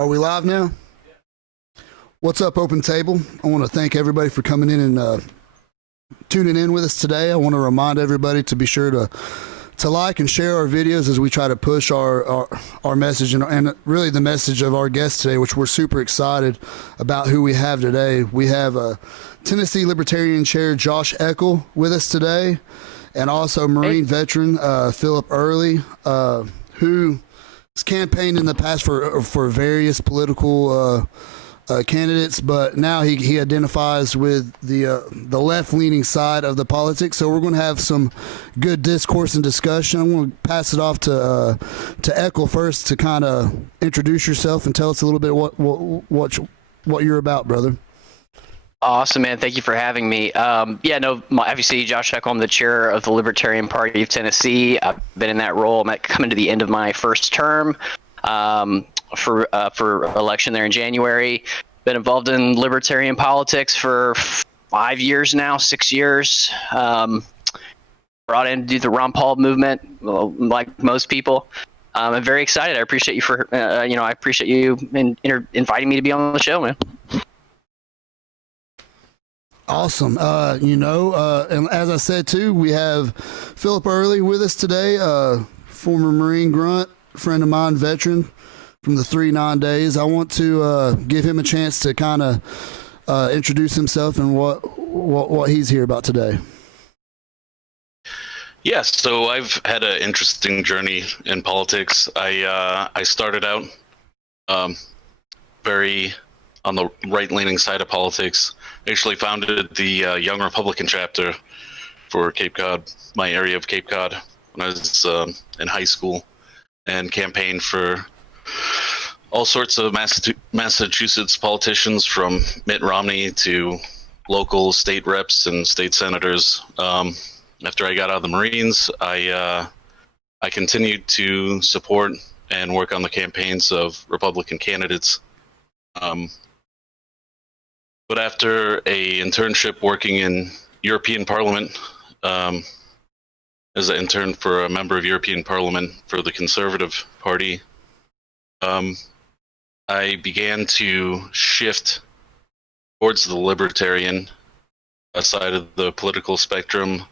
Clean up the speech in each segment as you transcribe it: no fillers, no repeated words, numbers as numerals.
Are we live now? What's up, Open Table? I want to thank everybody for coming in and tuning in with us today. I want to remind everybody to be sure to like and share our videos as we try to push our message and really the message of our guest today, which we're super excited about who we have today. We have Tennessee Libertarian Chair Josh Eackle with us today, and also Marine veteran Phillip who has campaigned in the past for various political candidates, but now he identifies with the left-leaning side of the politics. So we're going to have some good discourse and discussion. I'm going to pass it off to Eackle first to kind of introduce yourself and tell us a little bit what you're about, brother. Awesome, man. Thank you for having me. Obviously, Josh Eackle, I'm the chair of the Libertarian Party of Tennessee. I've been in that role. I'm coming to the end of my first term for election there in January. Been involved in libertarian politics for 5 years now, 6 years. Brought in to do the Ron Paul movement, like most people. I'm very excited. I appreciate you for, I appreciate you inviting me to be on the show, man. Awesome. And as I said too, we have Phillip with us today, former Marine grunt, friend of mine, veteran from the 3-9 days. I want to give him a chance to kind of introduce himself and what he's here about today. Yes, so I've had an interesting journey in politics. I started out very on the right-leaning side of politics. Actually founded the Young Republican chapter for Cape Cod, my area of Cape Cod, when I was in high school, and campaigned for all sorts of Massachusetts politicians, from Mitt Romney to local state reps and state senators. After I got out of the Marines, I continued to support and work on the campaigns of Republican candidates. But after a internship working in European Parliament, as an intern for a member of European Parliament for the Conservative Party, I began to shift towards the libertarian side of the political spectrum,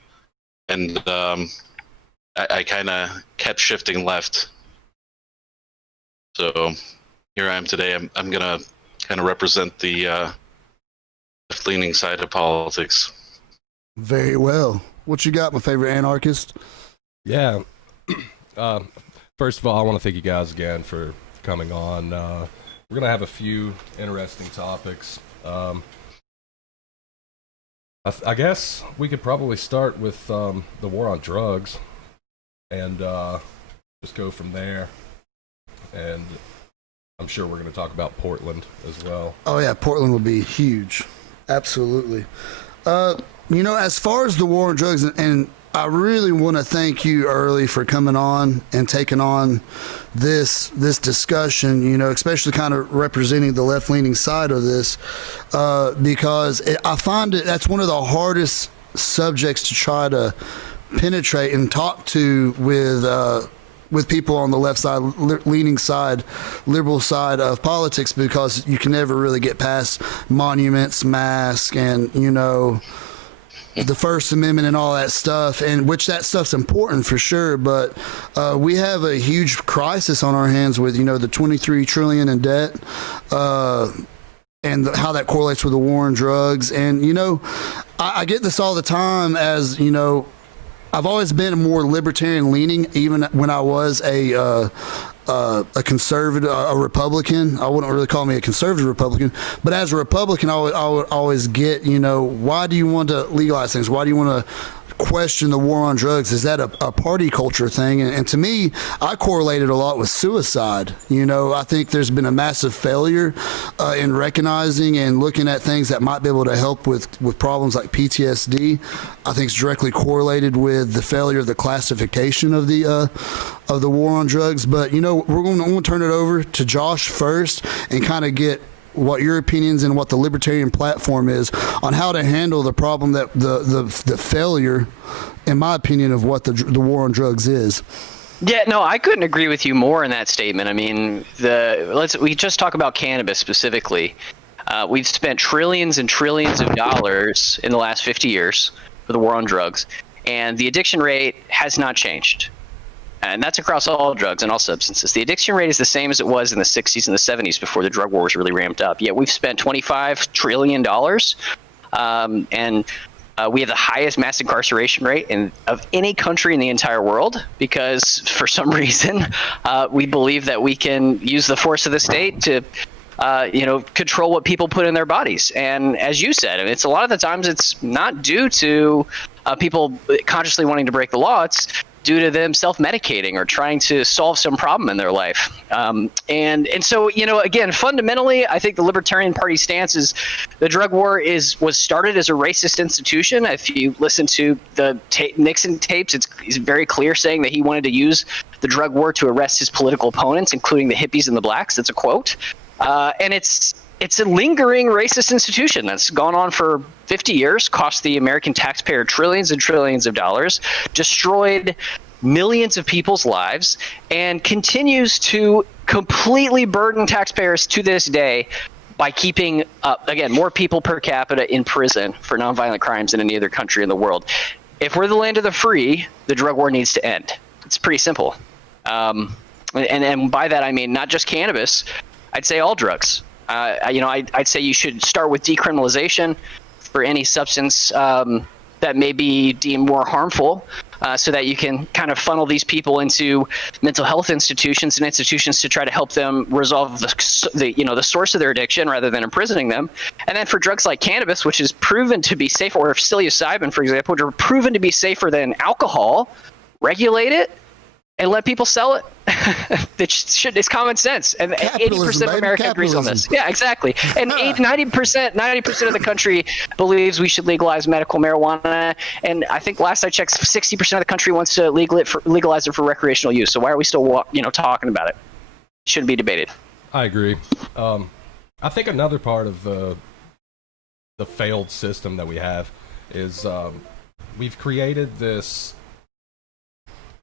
and I kind of kept shifting left. So here I am today. I'm going to kind of represent the left-leaning side of politics. Very well. What you got, my favorite anarchist? Yeah. First of all, I want to thank you guys again for coming on. We're going to have a few interesting topics. I guess we could probably start with the war on drugs and just go from there. And I'm sure we're going to talk about Portland as well. Oh, yeah, Portland will be huge. Absolutely. As far as the war on drugs, and I really want to thank you early for coming on and taking on this discussion, especially kind of representing the left-leaning side of this, because I find that's one of the hardest subjects to try to penetrate and talk to with people on the left side, leaning side, liberal side of politics, because you can never really get past monuments, masks, and, the First Amendment and all that stuff, and which that stuff's important for sure. But we have a huge crisis on our hands with, the 23 trillion in debt, and how that correlates with the war on drugs. And, I get this all the time as, I've always been a more libertarian leaning, even when I was a conservative, a Republican. I wouldn't really call me a conservative Republican, but as a Republican, I would always get, why do you want to legalize things? Why do you want to question the war on drugs? Is that a party culture thing? And to me, I correlated a lot with suicide. I think there's been a massive failure in recognizing and looking at things that might be able to help with problems like PTSD. I think it's directly correlated with the failure of the classification of the war on drugs. But we're going to turn it over to Josh first and kind of get what your opinions and what the libertarian platform is on how to handle the problem that the failure, in my opinion, of what the war on drugs is. Yeah, no, I couldn't agree with you more in that statement. I mean, we just talk about cannabis specifically. We've spent trillions and trillions of dollars in the last 50 years for the war on drugs, and the addiction rate has not changed. And that's across all drugs and all substances. The addiction rate is the same as it was in the 60s and the 70s before the drug war was really ramped up. Yet we've spent $25 trillion, and we have the highest mass incarceration rate of any country in the entire world because, for some reason, we believe that we can use the force of the state to control what people put in their bodies. And as you said, it's a lot of the times it's not due to people consciously wanting to break the law. It's due to them self-medicating or trying to solve some problem in their life. And so, again, fundamentally, I think the Libertarian Party stance is the drug war was started as a racist institution. If you listen to the Nixon tapes, it's very clear saying that he wanted to use the drug war to arrest his political opponents, including the hippies and the blacks. That's a quote. And it's a lingering racist institution that's gone on for 50 years, cost the American taxpayer trillions and trillions of dollars, destroyed millions of people's lives, and continues to completely burden taxpayers to this day by keeping, again, more people per capita in prison for nonviolent crimes than any other country in the world. If we're the land of the free, the drug war needs to end. It's pretty simple. And by that, I mean not just cannabis. I'd say all drugs. I'd say you should start with decriminalization for any substance that may be deemed more harmful, so that you can kind of funnel these people into mental health institutions and institutions to try to help them resolve the source of their addiction rather than imprisoning them. And then for drugs like cannabis, which is proven to be safe, or psilocybin, for example, which are proven to be safer than alcohol, regulate it and let people sell it. It's common sense, and 80% of America agrees on this. Yeah, exactly. And 90% of the country believes we should legalize medical marijuana. And I think last I checked, 60% of the country wants to legalize it for recreational use. So why are we still, talking about it? It shouldn't be debated. I agree. I think another part of the failed system that we have is we've created this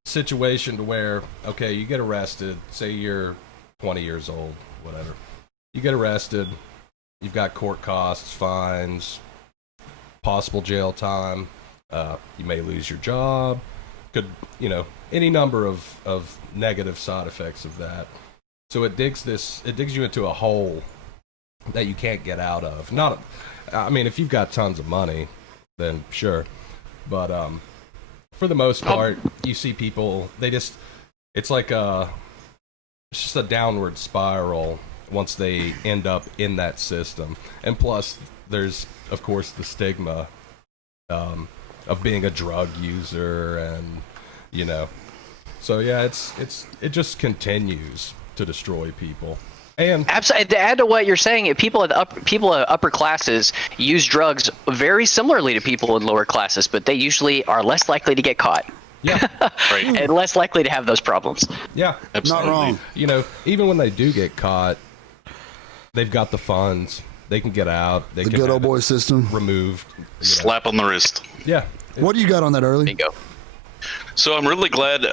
situation to where, okay, you get arrested, say you're 20 years old, whatever. You get arrested, you've got court costs, fines, possible jail time, you may lose your job, could, any number of negative side effects of that. So it digs you into a hole that you can't get out of. If you've got tons of money, then sure. But for the most part, you see people, it's just a downward spiral once they end up in that system. And plus, there's, of course, the stigma of being a drug user, and, So, yeah, it just continues to destroy people. And absolutely, to add to what you're saying, people at upper classes use drugs very similarly to people in lower classes, but they usually are less likely to get caught. Yeah, right. And less likely to have those problems. Yeah, absolutely. Not wrong. Even when they do get caught, they've got the funds. They can get out. They the can good old boy system removed. Slap on the wrist. Yeah. What do you got on that, Early? Bingo. So I'm really glad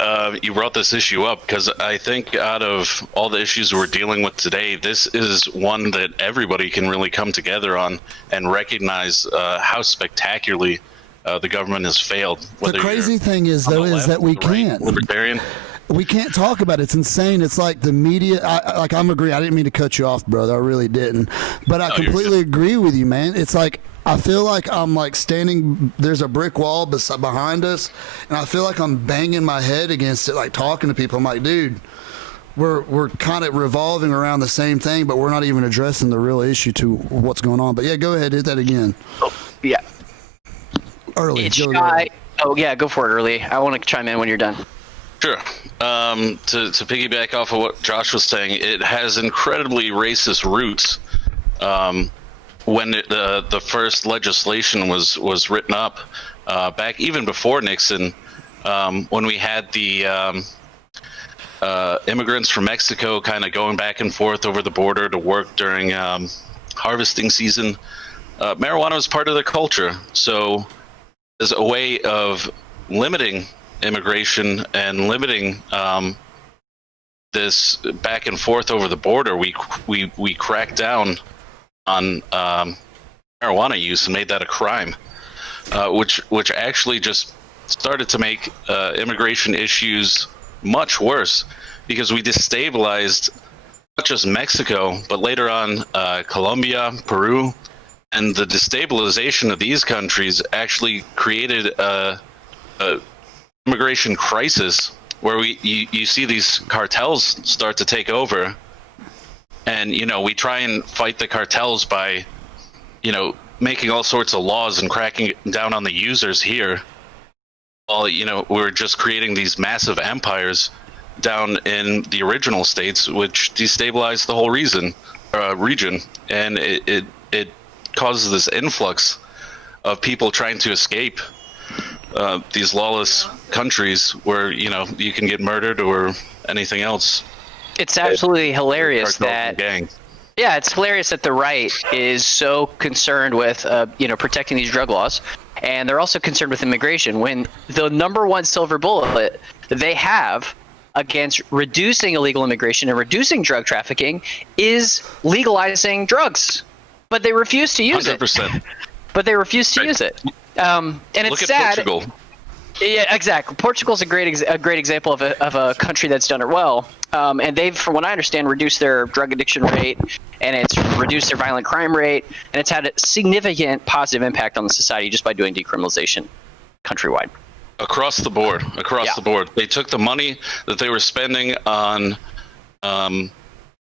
you brought this issue up, because I think out of all the issues we're dealing with today, this is one that everybody can really come together on and recognize how spectacularly the government has failed. The crazy thing is, though, is that we can't. Libertarian. We can't talk about it. It's insane. It's like the media. I'm agree. I didn't mean to cut you off, brother. I really didn't. But I completely agree with you, man. It's like I feel like I'm like standing. There's a brick wall behind us, and I feel like I'm banging my head against it, like talking to people. I'm like, dude, we're kind of revolving around the same thing, but we're not even addressing the real issue to what's going on. But yeah, go ahead, hit that again. Yeah. Early. Oh yeah, go for it, Early. I want to chime in when you're done. Sure. To piggyback off of what Josh was saying, it has incredibly racist roots. When the first legislation was written up, back even before Nixon, when we had the immigrants from Mexico kind of going back and forth over the border to work during harvesting season, marijuana was part of their culture. So as a way of limiting immigration and limiting this back and forth over the border, we cracked down on marijuana use and made that a crime, which actually just started to make immigration issues much worse, because we destabilized not just Mexico, but later on Colombia, Peru, and the destabilization of these countries actually created a immigration crisis where you see these cartels start to take over, and we try and fight the cartels by making all sorts of laws and cracking down on the users here, while we're just creating these massive empires down in the original states, which destabilized the whole region, and it causes this influx of people trying to escape these lawless countries where you can get murdered or anything else. It's absolutely hilarious that gangs. Yeah, it's hilarious that the right is so concerned with protecting these drug laws, and they're also concerned with immigration, when the number one silver bullet that they have against reducing illegal immigration and reducing drug trafficking is legalizing drugs. But they refuse to use 100%. it. But they refuse to use it. And it's Look at sad. Portugal. Yeah, exactly. Portugal's a great example of a country that's done it well. And they've, from what I understand, reduced their drug addiction rate, and it's reduced their violent crime rate, and it's had a significant positive impact on the society just by doing decriminalization countrywide. Across the board. They took the money that they were spending on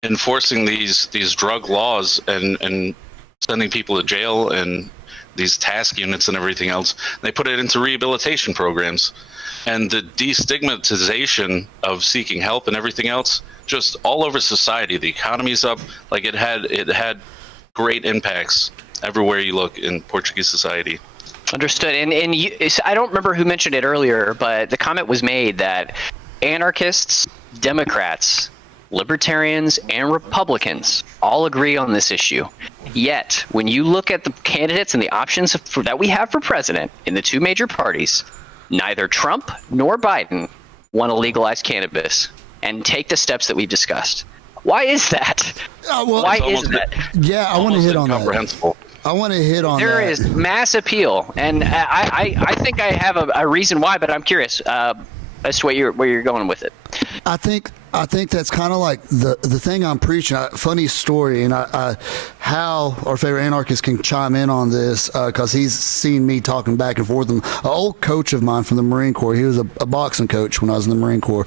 enforcing these drug laws and sending people to jail and these task units and everything else. They put it into rehabilitation programs, and the destigmatization of seeking help and everything else, just all over society. The economy's up. Like it had great impacts everywhere you look in Portuguese society. Understood. And I don't remember who mentioned it earlier, but the comment was made that anarchists, Democrats, Libertarians, and Republicans all agree on this issue. Yet, when you look at the candidates and the options that we have for president in the two major parties, neither Trump nor Biden want to legalize cannabis and take the steps that we've discussed. Why is that? Why is that? Yeah, I want to hit on that. I want to hit on that. There is mass appeal, and I think I have a reason why, but I'm curious as to where you're going with it. I think that's kind of like the thing I'm preaching. Funny story, and Hal, our favorite anarchist, can chime in on this because he's seen me talking back and forth. An old coach of mine from the Marine Corps. He was a boxing coach when I was in the Marine Corps,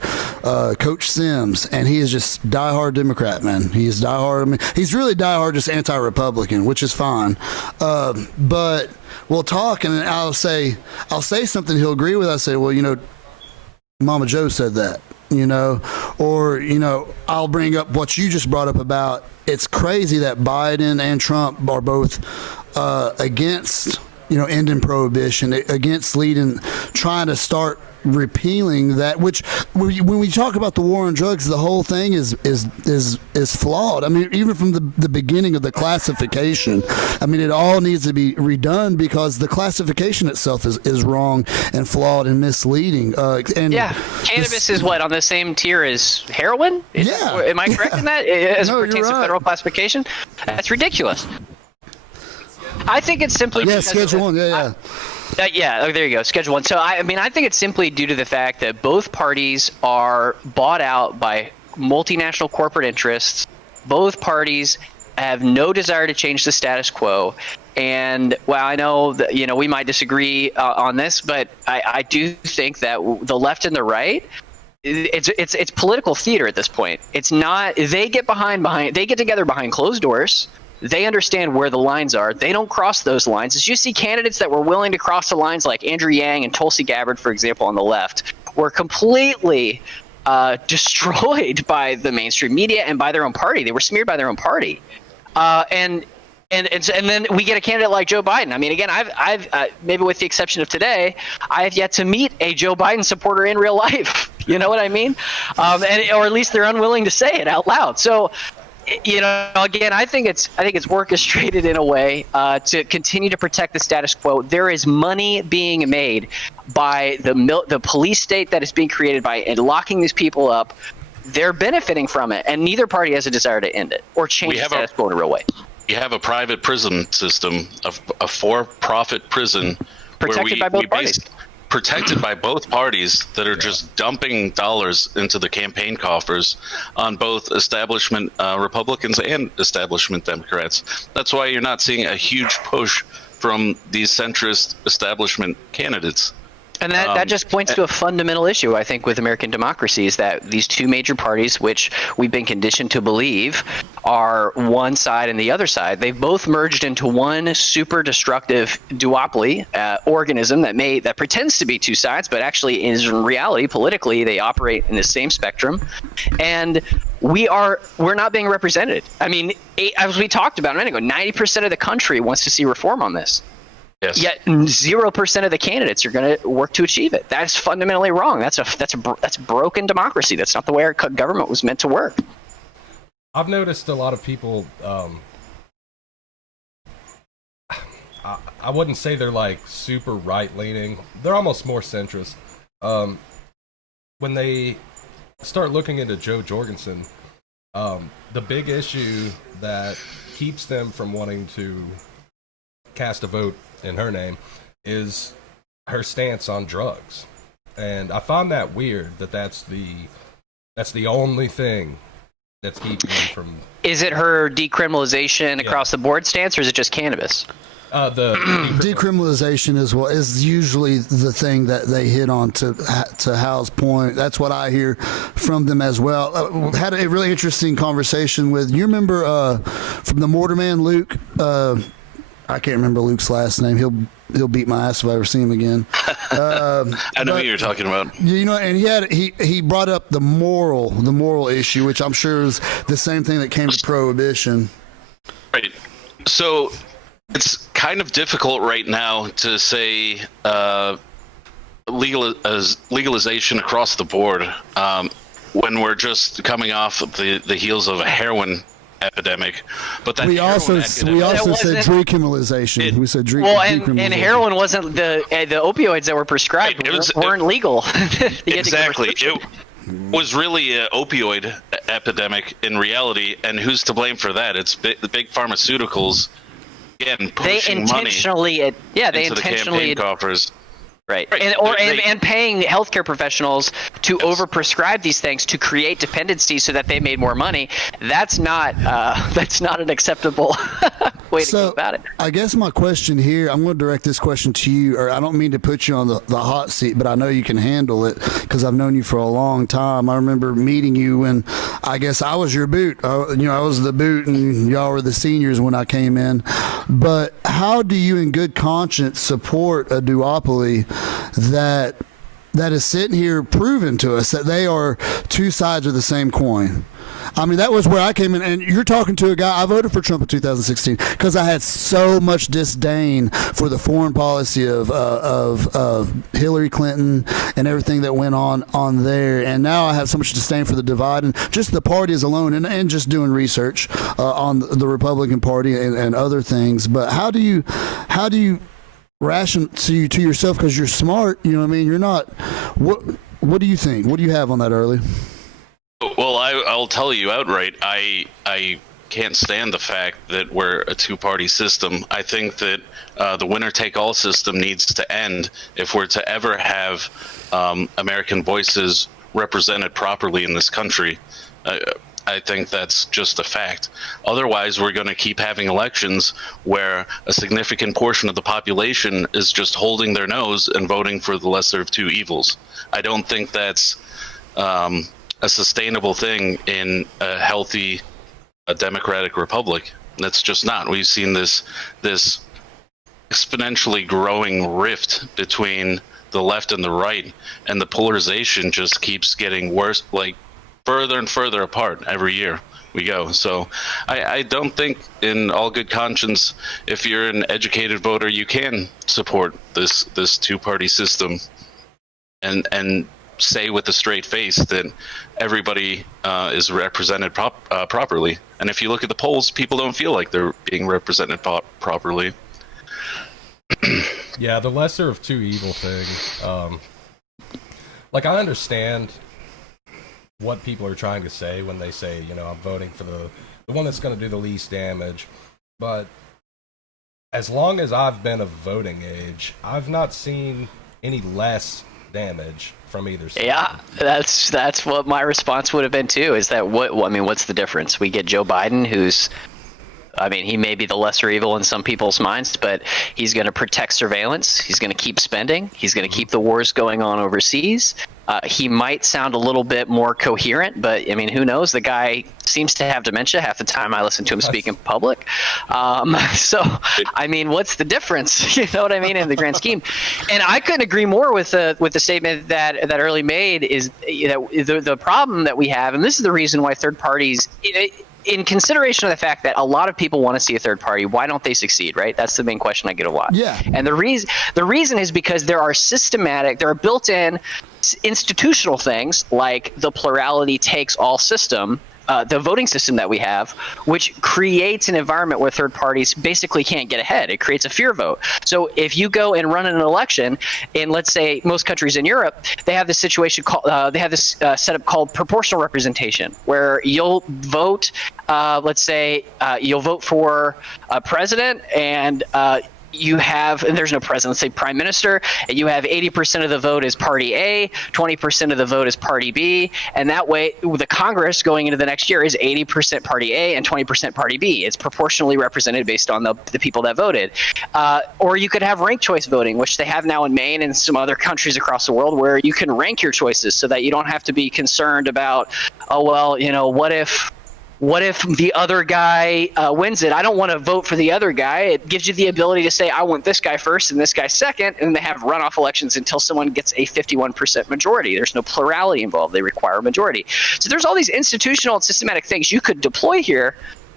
Coach Sims, and he is just diehard Democrat, man. He is diehard. I mean, he's really diehard, just anti-Republican, which is fine. But we'll talk, and I'll say something he'll agree with. I say, well, Mama Joe said that. Or I'll bring up what you just brought up about it's crazy that Biden and Trump are both against, ending prohibition, against trying to start repealing that, which when we talk about the war on drugs, the whole thing is flawed. I mean, even from the beginning of the classification, I mean, it all needs to be redone because the classification itself is wrong and flawed and misleading. Cannabis is what, on the same tier as heroin? Am I correct in that? As it pertains to federal classification? That's ridiculous. I think it's simply Schedule 1. Yeah. There you go. Schedule 1. So, I think it's simply due to the fact that both parties are bought out by multinational corporate interests. Both parties have no desire to change the status quo. And while I know that, we might disagree on this, but I do think that the left and the right, it's political theater at this point. It's not. They get together behind closed doors. They understand where the lines are. They don't cross those lines. As you see, candidates that were willing to cross the lines, like Andrew Yang and Tulsi Gabbard, for example, on the left, were completely destroyed by the mainstream media and by their own party. They were smeared by their own party. And then we get a candidate like Joe Biden. I mean, again, I've maybe with the exception of today, I have yet to meet a Joe Biden supporter in real life. You know what I mean? Or at least they're unwilling to say it out loud. So Again, I think it's orchestrated in a way to continue to protect the status quo. There is money being made by the police state that is being created by locking these people up. They're benefiting from it, and neither party has a desire to end it or change the status quo in a real way. You have a private prison system, a for-profit prison, Protected by both parties. Protected by both parties that are just dumping dollars into the campaign coffers on both establishment Republicans and establishment Democrats. That's why you're not seeing a huge push from these centrist establishment candidates. And that just points to a fundamental issue, I think, with American democracy, is that these two major parties, which we've been conditioned to believe are one side and the other side, they've both merged into one super destructive duopoly organism that pretends to be two sides, but actually is in reality, politically, they operate in the same spectrum. And we're not being represented. I mean, as we talked about a minute ago, 90% of the country wants to see reform on this. Yes. Yet 0% of the candidates are going to work to achieve it. That's fundamentally wrong. That's broken democracy. That's not the way our government was meant to work. I've noticed a lot of people. I wouldn't say they're like super right leaning. They're almost more centrist. When they start looking into Joe Jorgensen, the big issue that keeps them from wanting to cast a vote in her name is her stance on drugs, and I find that weird that's the only thing that's keeping me from. Is it her decriminalization across the board stance, or is it just cannabis? The decriminalization is usually the thing that they hit on to Hal's point. That's what I hear from them as well. Had a really interesting conversation with, you remember from the Mortarman, Luke. I can't remember Luke's last name. He'll beat my ass if I ever see him again. I know who you're talking about. And he brought up the moral issue, which I'm sure is the same thing that came to prohibition. Right. So it's kind of difficult right now to say legalization across the board when we're just coming off the heels of a heroin epidemic, but that we also said decriminalization. We said decriminalization. And heroin wasn't the opioids that were prescribed weren't legal. Exactly. It was really an opioid epidemic in reality, and who's to blame for that? It's the big pharmaceuticals again pushing money into the campaign coffers. Right. And paying healthcare professionals to overprescribe these things to create dependency so that they made more money. That's not an acceptable way to go about it. I guess my question here, I'm going to direct this question to you, or I don't mean to put you on the hot seat, but I know you can handle it because I've known you for a long time. I remember meeting you when I guess I was your boot. I was the boot and y'all were the seniors when I came in. But how do you in good conscience support a duopoly that is sitting here proving to us that they are two sides of the same coin? I mean, that was where I came in, and you're talking to a guy. I voted for Trump in 2016 because I had so much disdain for the foreign policy of Hillary Clinton and everything that went on there. And now I have so much disdain for the divide and just the parties alone, and just doing research on the Republican Party and other things. But how do you ration to yourself, because you're smart? You know what I mean? You're not. What do you think? What do you have on that, Early? Well, I'll tell you outright, I can't stand the fact that we're a two-party system. I think that the winner-take-all system needs to end if we're to ever have American voices represented properly in this country. I think that's just a fact. Otherwise, we're going to keep having elections where a significant portion of the population is just holding their nose and voting for the lesser of two evils. I don't think that's a sustainable thing in a healthy democratic republic. That's just not. We've seen this exponentially growing rift between the left and the right, and the polarization just keeps getting worse, like further and further apart every year we go. So I don't think, in all good conscience, if you're an educated voter, you can support this two-party system and say with a straight face that everybody is represented properly. And if you look at the polls, people don't feel like they're being represented properly. Yeah, the lesser of two evil thing. Like, I understand what people are trying to say when they say, you know, I'm voting for the one that's going to do the least damage. But as long as I've been of voting age, I've not seen any less damage from either side. Yeah, that's what my response would have been too. Is that what's the difference? We get Joe Biden, who's, I mean, he may be the lesser evil in some people's minds, but he's going to protect surveillance. He's going to keep spending. He's going to keep the wars going on overseas. He might sound a little bit more coherent, but I mean, who knows? The guy seems to have dementia half the time I listen to him speak in public. So, I mean, what's the difference? You know what I mean, in the grand scheme? And I couldn't agree more with the statement that Early made, is that the problem that we have, and this is the reason why third parties, in consideration of the fact that a lot of people want to see a third party, why don't they succeed, right? That's the main question I get a lot. Yeah. And the reason is because there are built-in institutional things like the plurality takes all system, the voting system that we have, which creates an environment where third parties basically can't get ahead. It creates a fear vote. So if you go and run an election in, let's say, most countries in Europe, they have this situation called setup called proportional representation, where you'll vote, let's say you'll vote for a president, and there's no president, let's say prime minister, and you have 80% of the vote is party A, 20% of the vote is party B, and that way the Congress going into the next year is 80% party A and 20% party B. It's proportionally represented based on the people that voted. Or you could have ranked choice voting, which they have now in Maine and some other countries across the world, where you can rank your choices so that you don't have to be concerned about, oh, well, you know, what if the other guy wins it? I don't want to vote for the other guy. It gives you the ability to say, I want this guy first and this guy second, and they have runoff elections until someone gets a 51% majority. There's no plurality involved. They require a majority. So there's all these institutional and systematic things you could deploy here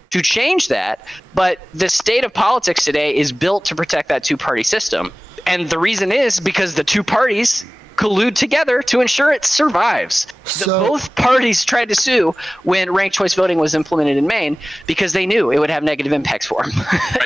to change that, but the state of politics today is built to protect that two-party system. And the reason is because the two parties collude together to ensure it survives. Both parties tried to sue when ranked choice voting was implemented in Maine because they knew it would have negative impacts for them.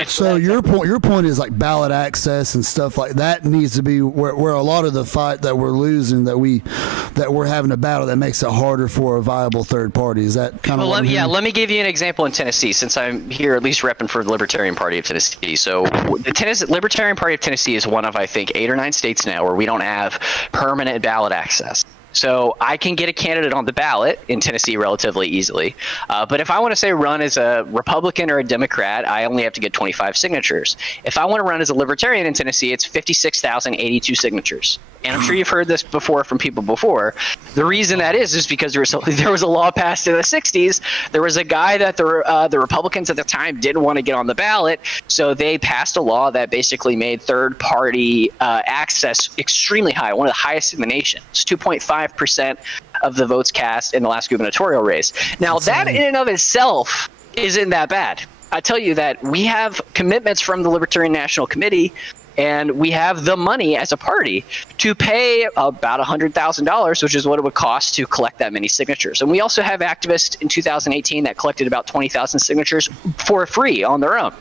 So your point is like ballot access and stuff like that needs to be where a lot of the fight that we're losing, that we're having a battle that makes it harder for a viable third party. Is that kind of let me give you an example in Tennessee, since I'm here at least repping for the Libertarian Party of Tennessee. So the Libertarian Party of Tennessee is one of, I think, 8 or 9 states now where we don't have permanent ballot access. So I can get a candidate on the ballot in Tennessee relatively easily. But if I want to say run as a Republican or a Democrat, I only have to get 25 signatures. If I want to run as a Libertarian in Tennessee, it's 56,082 signatures. And I'm sure you've heard this before from people before. The reason that is because there was a law passed in the 60s. There was a guy that the Republicans at the time didn't want to get on the ballot, so they passed a law that basically made third-party access extremely high, one of the highest in the nation. It's 2.5% of the votes cast in the last gubernatorial race. Now, that in and of itself isn't that bad. I tell you that we have commitments from the Libertarian National Committee, and we have the money as a party to pay about $100,000, which is what it would cost to collect that many signatures. And we also have activists in 2018 that collected about 20,000 signatures for free on their own.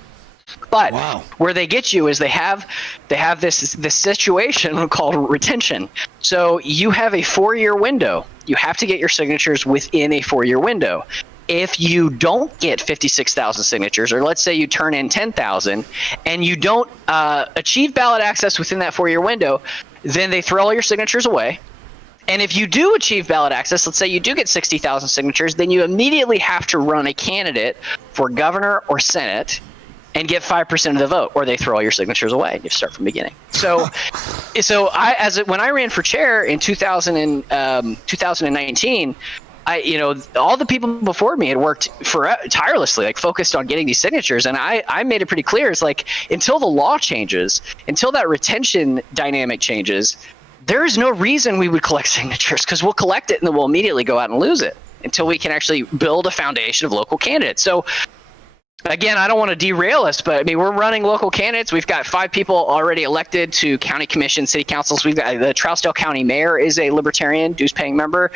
But where they get you is they have this situation called retention. So you have a 4-year window. You have to get your signatures within a 4-year window. If you don't get 56,000 signatures, or let's say you turn in 10,000 and you don't achieve ballot access within that 4-year window, then they throw all your signatures away. And if you do achieve ballot access, let's say you do get 60,000 signatures, then you immediately have to run a candidate for governor or senate and get 5% of the vote, or they throw all your signatures away and you start from the beginning. So when I ran for chair in 2019, all the people before me had worked tirelessly, like focused on getting these signatures. And I made it pretty clear. It's like, until the law changes, until that retention dynamic changes, there is no reason we would collect signatures, because we'll collect it and then we'll immediately go out and lose it until we can actually build a foundation of local candidates. So Again, I don't want to derail us, but I mean, we're running local candidates. We've got 5 people already elected to county commission, city councils. We've got the Trousdale County mayor is a Libertarian, dues-paying member.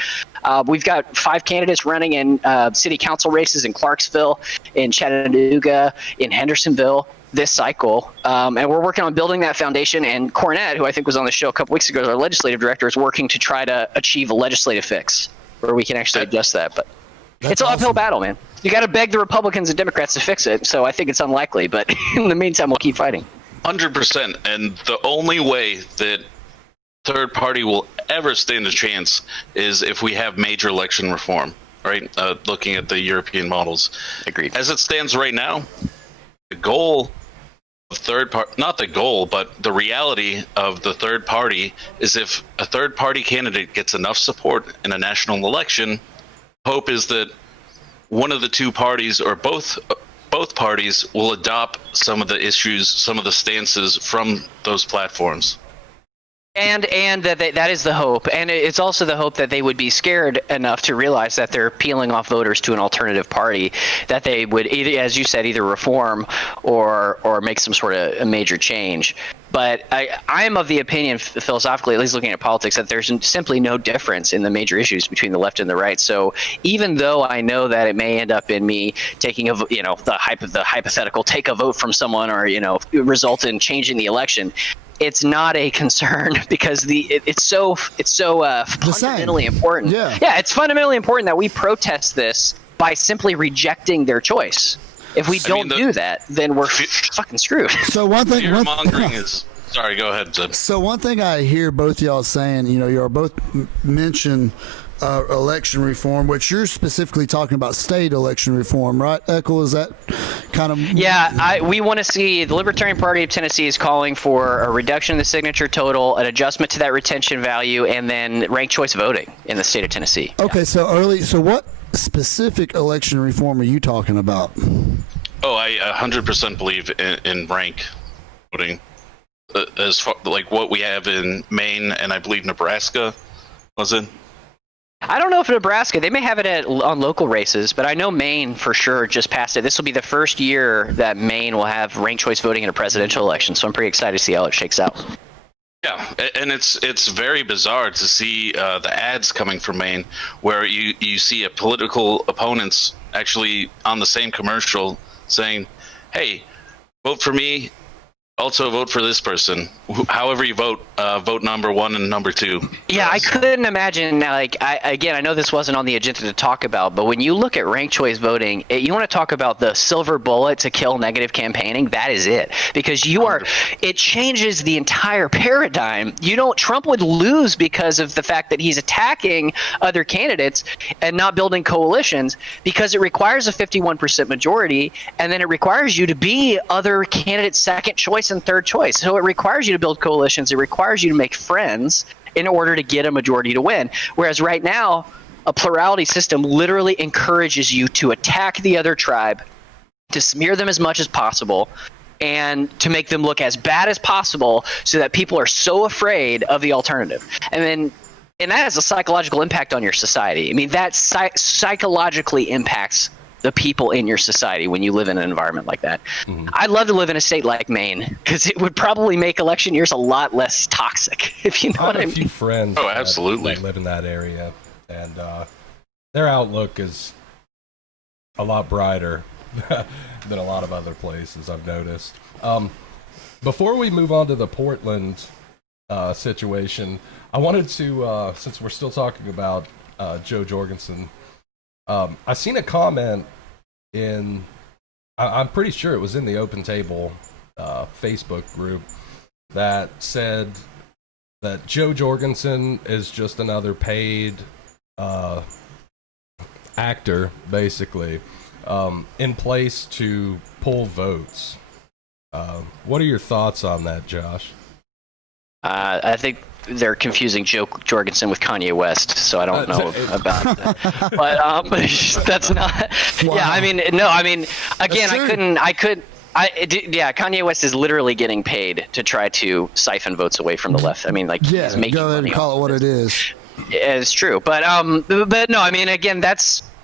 We've got 5 candidates running in city council races in Clarksville, in Chattanooga, in Hendersonville this cycle. And we're working on building that foundation. And Cornette, who I think was on the show a couple weeks ago, our legislative director, is working to try to achieve a legislative fix where we can actually adjust that. But it's an uphill battle, man. You got to beg the Republicans and Democrats to fix it. So I think it's unlikely, but in the meantime, we'll keep fighting. 100%. And the only way that third party will ever stand a chance is if we have major election reform, right? Looking at the European models. Agreed. As it stands right now, the goal of third party, not the goal, but the reality of the third party is if a third party candidate gets enough support in a national election, hope is that one of the two parties or both parties will adopt some of the issues, some of the stances from those platforms. And that is the hope. And it's also the hope that they would be scared enough to realize that they're peeling off voters to an alternative party, that they would either, as you said, either reform or make some sort of a major change. But I am of the opinion, philosophically, at least looking at politics, that there's simply no difference in the major issues between the left and the right. So even though I know that it may end up in me taking the hypothetical take a vote from someone or result in changing the election, it's not a concern because it's so fundamentally important. Yeah, it's fundamentally important that we protest this by simply rejecting their choice. If we don't do that, then we're fucking screwed. So one thing, fear-mongering is. Sorry, go ahead, Zeb. So one thing I hear both y'all saying, you're both mention election reform, which you're specifically talking about state election reform, right? Eackle, is that kind of? Yeah, we want to see the Libertarian Party of Tennessee is calling for a reduction in the signature total, an adjustment to that retention value, and then ranked choice voting in the state of Tennessee. Okay, so what what election reform are you talking about? Oh, I 100% believe in rank voting, as far like what we have in Maine and I believe Nebraska. Was it? I don't know if Nebraska, they may have it on local races, but I know Maine for sure just passed it. This will be the first year that Maine will have ranked choice voting in a presidential election, so I'm pretty excited to see how it shakes out. Yeah, and it's very bizarre to see the ads coming from Maine, where you see a political opponents actually on the same commercial saying, "Hey, vote for me. Also vote for this person. However you vote, vote number 1 and number 2." Yeah, I couldn't imagine. Now, I know this wasn't on the agenda to talk about, but when you look at ranked choice voting, you want to talk about the silver bullet to kill negative campaigning. That is it, because it changes the entire paradigm. Trump would lose because of the fact that he's attacking other candidates and not building coalitions, because it requires a 51% majority, and then it requires you to be other candidates' second choice and third choice. So it requires you to build coalitions. It requires you to make friends in order to get a majority to win. Whereas right now, a plurality system literally encourages you to attack the other tribe, to smear them as much as possible, and to make them look as bad as possible so that people are so afraid of the alternative. And that has a psychological impact on your society. I mean, that psychologically impacts the people in your society when you live in an environment like that. Mm-hmm. I'd love to live in a state like Maine, because it would probably make election years a lot less toxic, if you know what I mean. I have a few friends absolutely. that live in that area, and their outlook is a lot brighter than a lot of other places, I've noticed. Before we move on to the Portland situation, I wanted to, since we're still talking about Joe Jorgensen, I seen a comment I'm pretty sure it was in the Open Table Facebook group that said that Joe Jorgensen is just another paid actor, basically, in place to pull votes. What are your thoughts on that, Josh? I think they're confusing Joe Jorgensen with Kanye West, so I don't know about that. But that's not. Wow. Yeah, I mean, no, I mean, again, Kanye West is literally getting paid to try to siphon votes away from the left. I mean, he's making money. Go ahead and call it what it is. It's true, but no, I mean, again,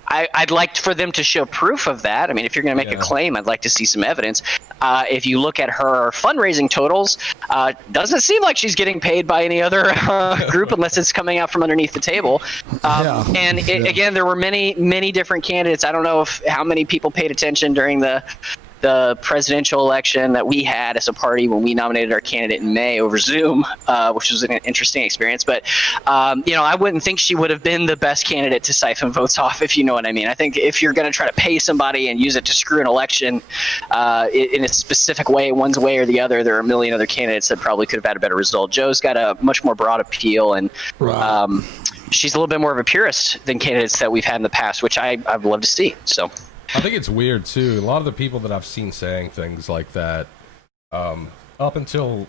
I'd like for them to show proof of that. I mean, if you're going to make a claim, I'd like to see some evidence. If you look at her fundraising totals, doesn't seem like she's getting paid by any other group unless it's coming out from underneath the table. Again, there were many different candidates. I don't know how many people paid attention during the presidential election that we had as a party when we nominated our candidate in May over Zoom, which was an interesting experience. But, I wouldn't think she would have been the best candidate to siphon votes off, if you know what I mean. I think if you're going to try to pay somebody and use it to screw an election in a specific way, one's way or the other, there are a million other candidates that probably could have had a better result. Joe's got a much more broad appeal, and she's a little bit more of a purist than candidates that we've had in the past, which I'd love to see. So I think it's weird too. A lot of the people that I've seen saying things like that, up until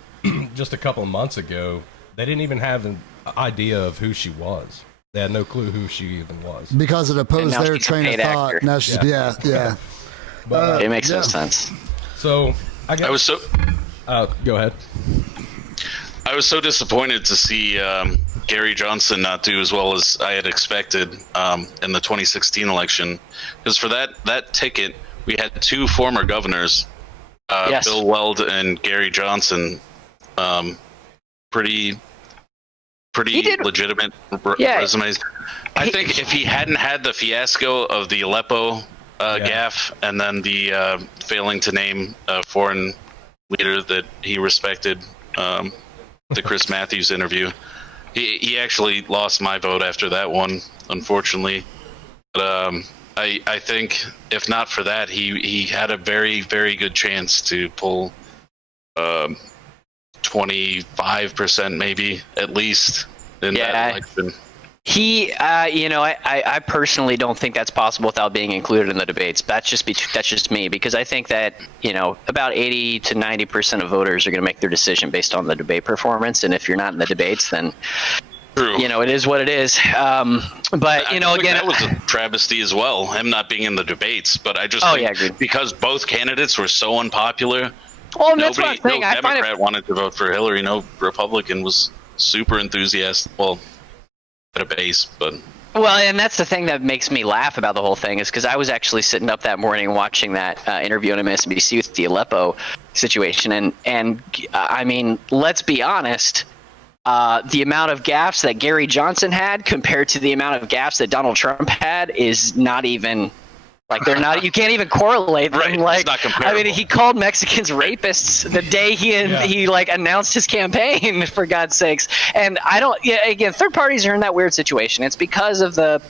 just a couple of months ago, they didn't even have an idea of who she was. They had no clue who she even was. Because it opposed their train of thought. Actor. Now she's But, it makes no sense. So I was go ahead. I was so disappointed to see Gary Johnson not do as well as I had expected in the 2016 election, because for that ticket we had two former governors, Bill Weld and Gary Johnson, pretty legitimate resumes. I think if he hadn't had the fiasco of the Aleppo gaffe and then the failing to name a foreign leader that he respected, the Chris Matthews interview, he actually lost my vote after that one, unfortunately. But I think if not for that, he had a very, very good chance to pull 25% maybe at least in that election. I personally don't think that's possible without being included in the debates. That's just me, because I think that about 80 to 90% of voters are going to make their decision based on the debate performance, and if you're not in the debates, then it is what it is. But again, that was a travesty as well, him not being in the debates. But I just think because both candidates were so unpopular. Well, that's what I'm saying. No Democrat wanted to vote for Hillary. No Republican was super enthusiastic. Well, at a base, but and that's the thing that makes me laugh about the whole thing, is because I was actually sitting up that morning watching that interview on MSNBC with the Aleppo situation, and I mean, let's be honest, the amount of gaffes that Gary Johnson had compared to the amount of gaffes that Donald Trump had is not even. Like, they're not. You can't even correlate them. Right. Like, it's not comparable. I mean, he called Mexicans rapists the day he announced his campaign. For God's sakes. And I don't. Yeah, again, third parties are in that weird situation. It's because of the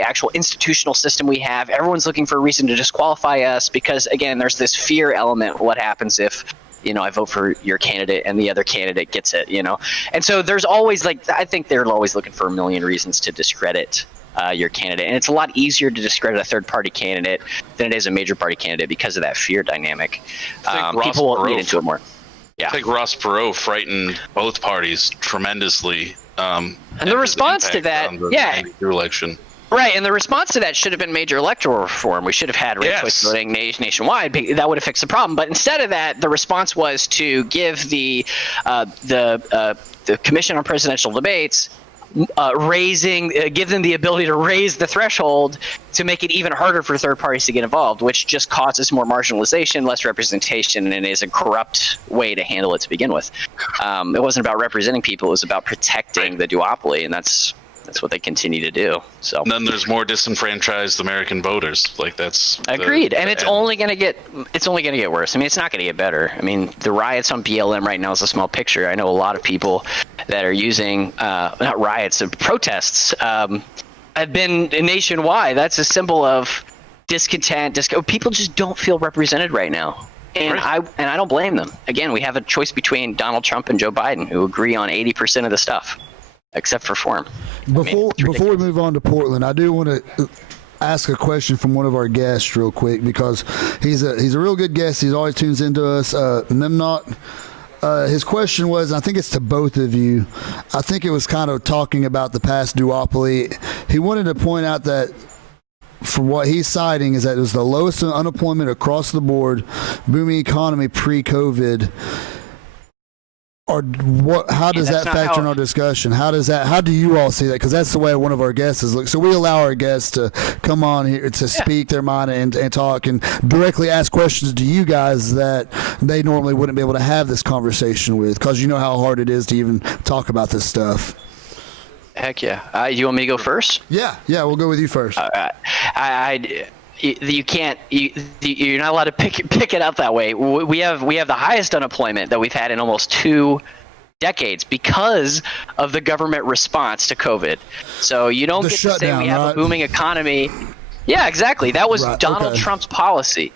actual institutional system we have. Everyone's looking for a reason to disqualify us because, again, there's this fear element. What happens if I vote for your candidate and the other candidate gets it? And so there's always I think they're always looking for a million reasons to discredit your candidate, and it's a lot easier to discredit a third-party candidate than it is a major party candidate because of that fear dynamic. People will read into it more. Yeah, I think Ross Perot frightened both parties tremendously. And the response to that, election. Right, and the response to that should have been major electoral reform. We should have had ranked choice voting nationwide. That would have fixed the problem. But instead of that, the response was to give the Commission on Presidential Debates give them the ability to raise the threshold to make it even harder for third parties to get involved, which just causes more marginalization, less representation, and is a corrupt way to handle it to begin with. It wasn't about representing people; it was about protecting the duopoly, and that's what they continue to do. So and then there's more disenfranchised American voters. That's agreed, and it's only going to get worse. I mean, it's not going to get better. I mean, the riots on BLM right now is a small picture. I know a lot of people that are using not riots, protests have been nationwide. That's a symbol of discontent. People just don't feel represented right now. And I don't blame them. Again, we have a choice between Donald Trump and Joe Biden, who agree on 80% of the stuff, except for form. Before we move on to Portland, I do want to ask a question from one of our guests real quick, because he's a real good guest. He's always tunes into us. Memnot. His question was, I think it's to both of you. I think it was kind of talking about the past duopoly. He wanted to point out that from what he's citing is that it was the lowest unemployment across the board, booming economy pre-COVID. or what? How does that factor in our discussion? How do you all see that? Because that's the way one of our guests is look. So we allow our guests to come on here to speak their mind and talk and directly ask questions to you guys that they normally wouldn't be able to have this conversation with, because you know how hard it is to even talk about this stuff. Heck yeah. You want me to go first? Yeah, we'll go with you first. You can't. You're not allowed to pick it up that way. We have the highest unemployment that we've had in almost 2 decades because of the government response to COVID. So you don't get to say we have a booming economy. Yeah, exactly. That was Donald Trump's policy.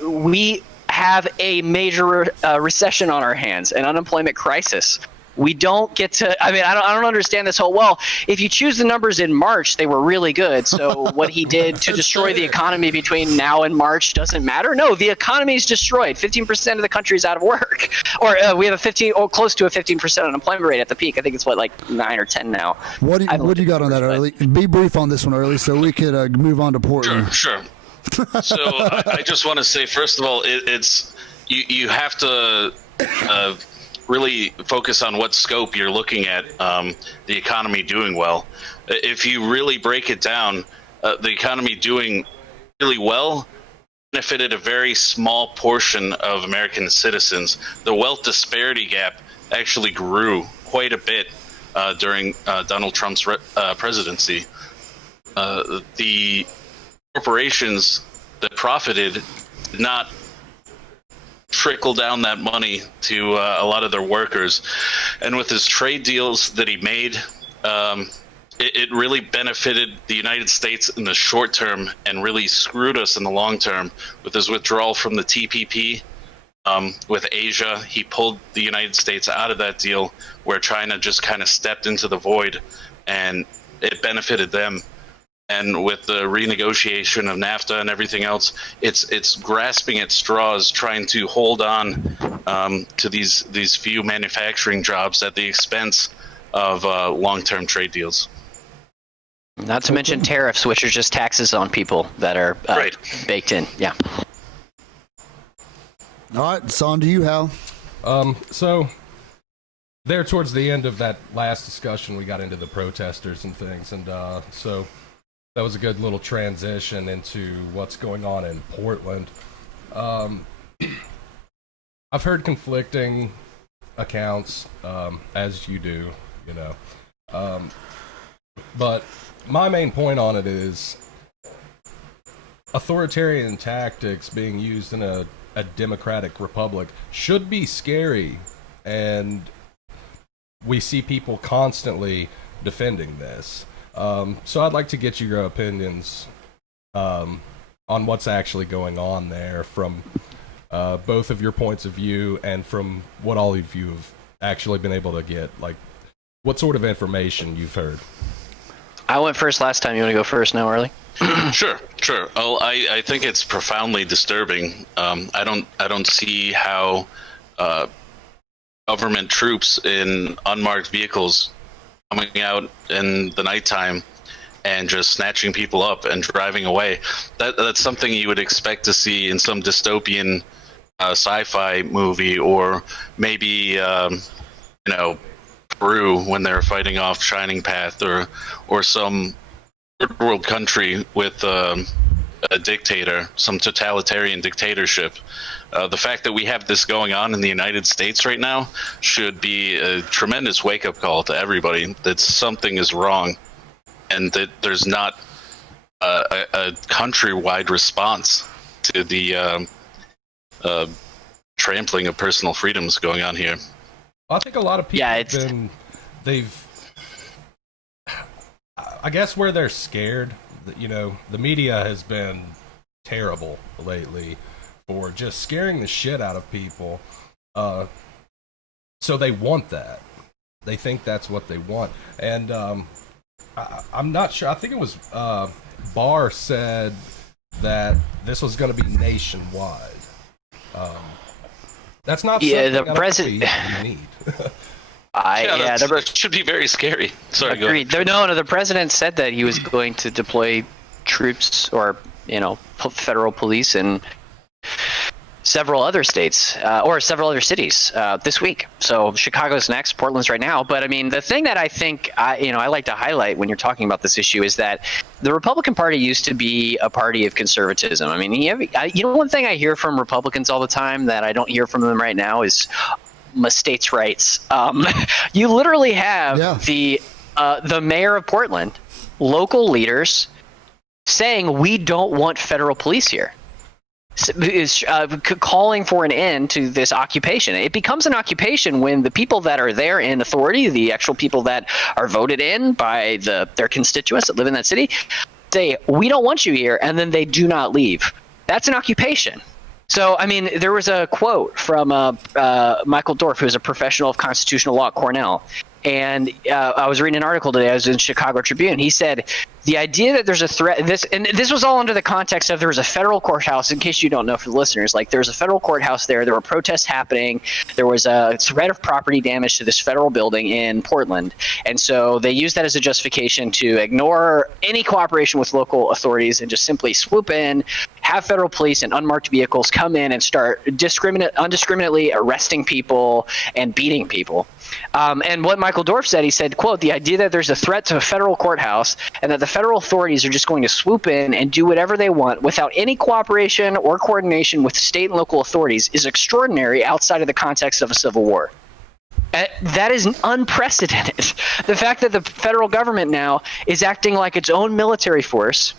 We have a major recession on our hands, an unemployment crisis. We don't get to. I mean, I don't understand this whole. Well, if you choose the numbers in March, they were really good. So what he did to destroy the economy between now and March doesn't matter. No, the economy is destroyed. 15% of the country is out of work, or we have close to a 15% unemployment rate at the peak. I think it's like 9 or 10 now. What do you got on that, Early? Be brief on this one, Early, so we could move on to Portland. Sure. So I just want to say, first of all, it's you have to. Really focus on what scope you're looking at the economy doing well. If you really break it down, the economy doing really well benefited a very small portion of American citizens. The wealth disparity gap actually grew quite a bit during Donald Trump's presidency. The corporations that profited did not trickle down that money to a lot of their workers, and with his trade deals that he made, it really benefited the United States in the short term and really screwed us in the long term. With his withdrawal from the TPP with Asia, he pulled the United States out of that deal, where China just kind of stepped into the void, and it benefited them. And with the renegotiation of NAFTA and everything else, it's grasping at straws, trying to hold on to these few manufacturing jobs at the expense of long-term trade deals. Not to mention tariffs, which are just taxes on people that are baked in. Yeah. All right, it's on to you, Hal. So there towards the end of that last discussion, we got into the protesters and things, and so that was a good little transition into what's going on in Portland. I've heard conflicting accounts, as you do, you know. But my main point on it is authoritarian tactics being used in a democratic republic should be scary, and we see people constantly defending this. So I'd like to get your opinions on what's actually going on there from both of your points of view and from what all of you have actually been able to get. Like, what sort of information you've heard? I went first last time. You want to go first now, Arlie? Sure. Oh, I think it's profoundly disturbing. I don't see how government troops in unmarked vehicles coming out in the nighttime and just snatching people up and driving away. That's something you would expect to see in some dystopian sci-fi movie, or maybe Peru when they're fighting off Shining Path, or some third world country with a dictator, some totalitarian dictatorship. The fact that we have this going on in the United States right now should be a tremendous wake-up call to everybody that something is wrong, and that there's not a countrywide response to the trampling of personal freedoms going on here. I think a lot of people I guess where they're scared, you know, the media has been terrible lately for just scaring the shit out of people. So they want that. They think that's what they want. And I'm not sure. I think it was Barr said that this was going to be nationwide. That's not something the president we need. That should be very scary. Sorry, agreed. No, the president said that he was going to deploy troops or federal police in several other states or several other cities this week. So Chicago's next, Portland's right now. But I mean, the thing that I think I like to highlight when you're talking about this issue is that the Republican Party used to be a party of conservatism. I mean, one thing I hear from Republicans all the time that I don't hear from them right now is states' rights. You literally have the mayor of Portland, local leaders saying we don't want federal police here. Is calling for an end to this occupation. It becomes an occupation when the people that are there in authority, the actual people that are voted in by their constituents that live in that city, say, we don't want you here, and then they do not leave. That's an occupation. So, I mean, there was a quote from Michael Dorff, who's a professional of constitutional law at Cornell. And I was reading an article today. I was in Chicago Tribune. He said, the idea that there's a threat, this was all under the context of there was a federal courthouse, in case you don't know for the listeners, like there's a federal courthouse there were protests happening, there was a threat of property damage to this federal building in Portland, and so they used that as a justification to ignore any cooperation with local authorities and just simply swoop in, have federal police and unmarked vehicles come in and start undiscriminately arresting people and beating people. And what Michael Dorff said, he said, quote, the idea that there's a threat to a federal courthouse and that the federal authorities are just going to swoop in and do whatever they want without any cooperation or coordination with state and local authorities is extraordinary outside of the context of a civil war. That is unprecedented. The fact that the federal government now is acting like its own military force,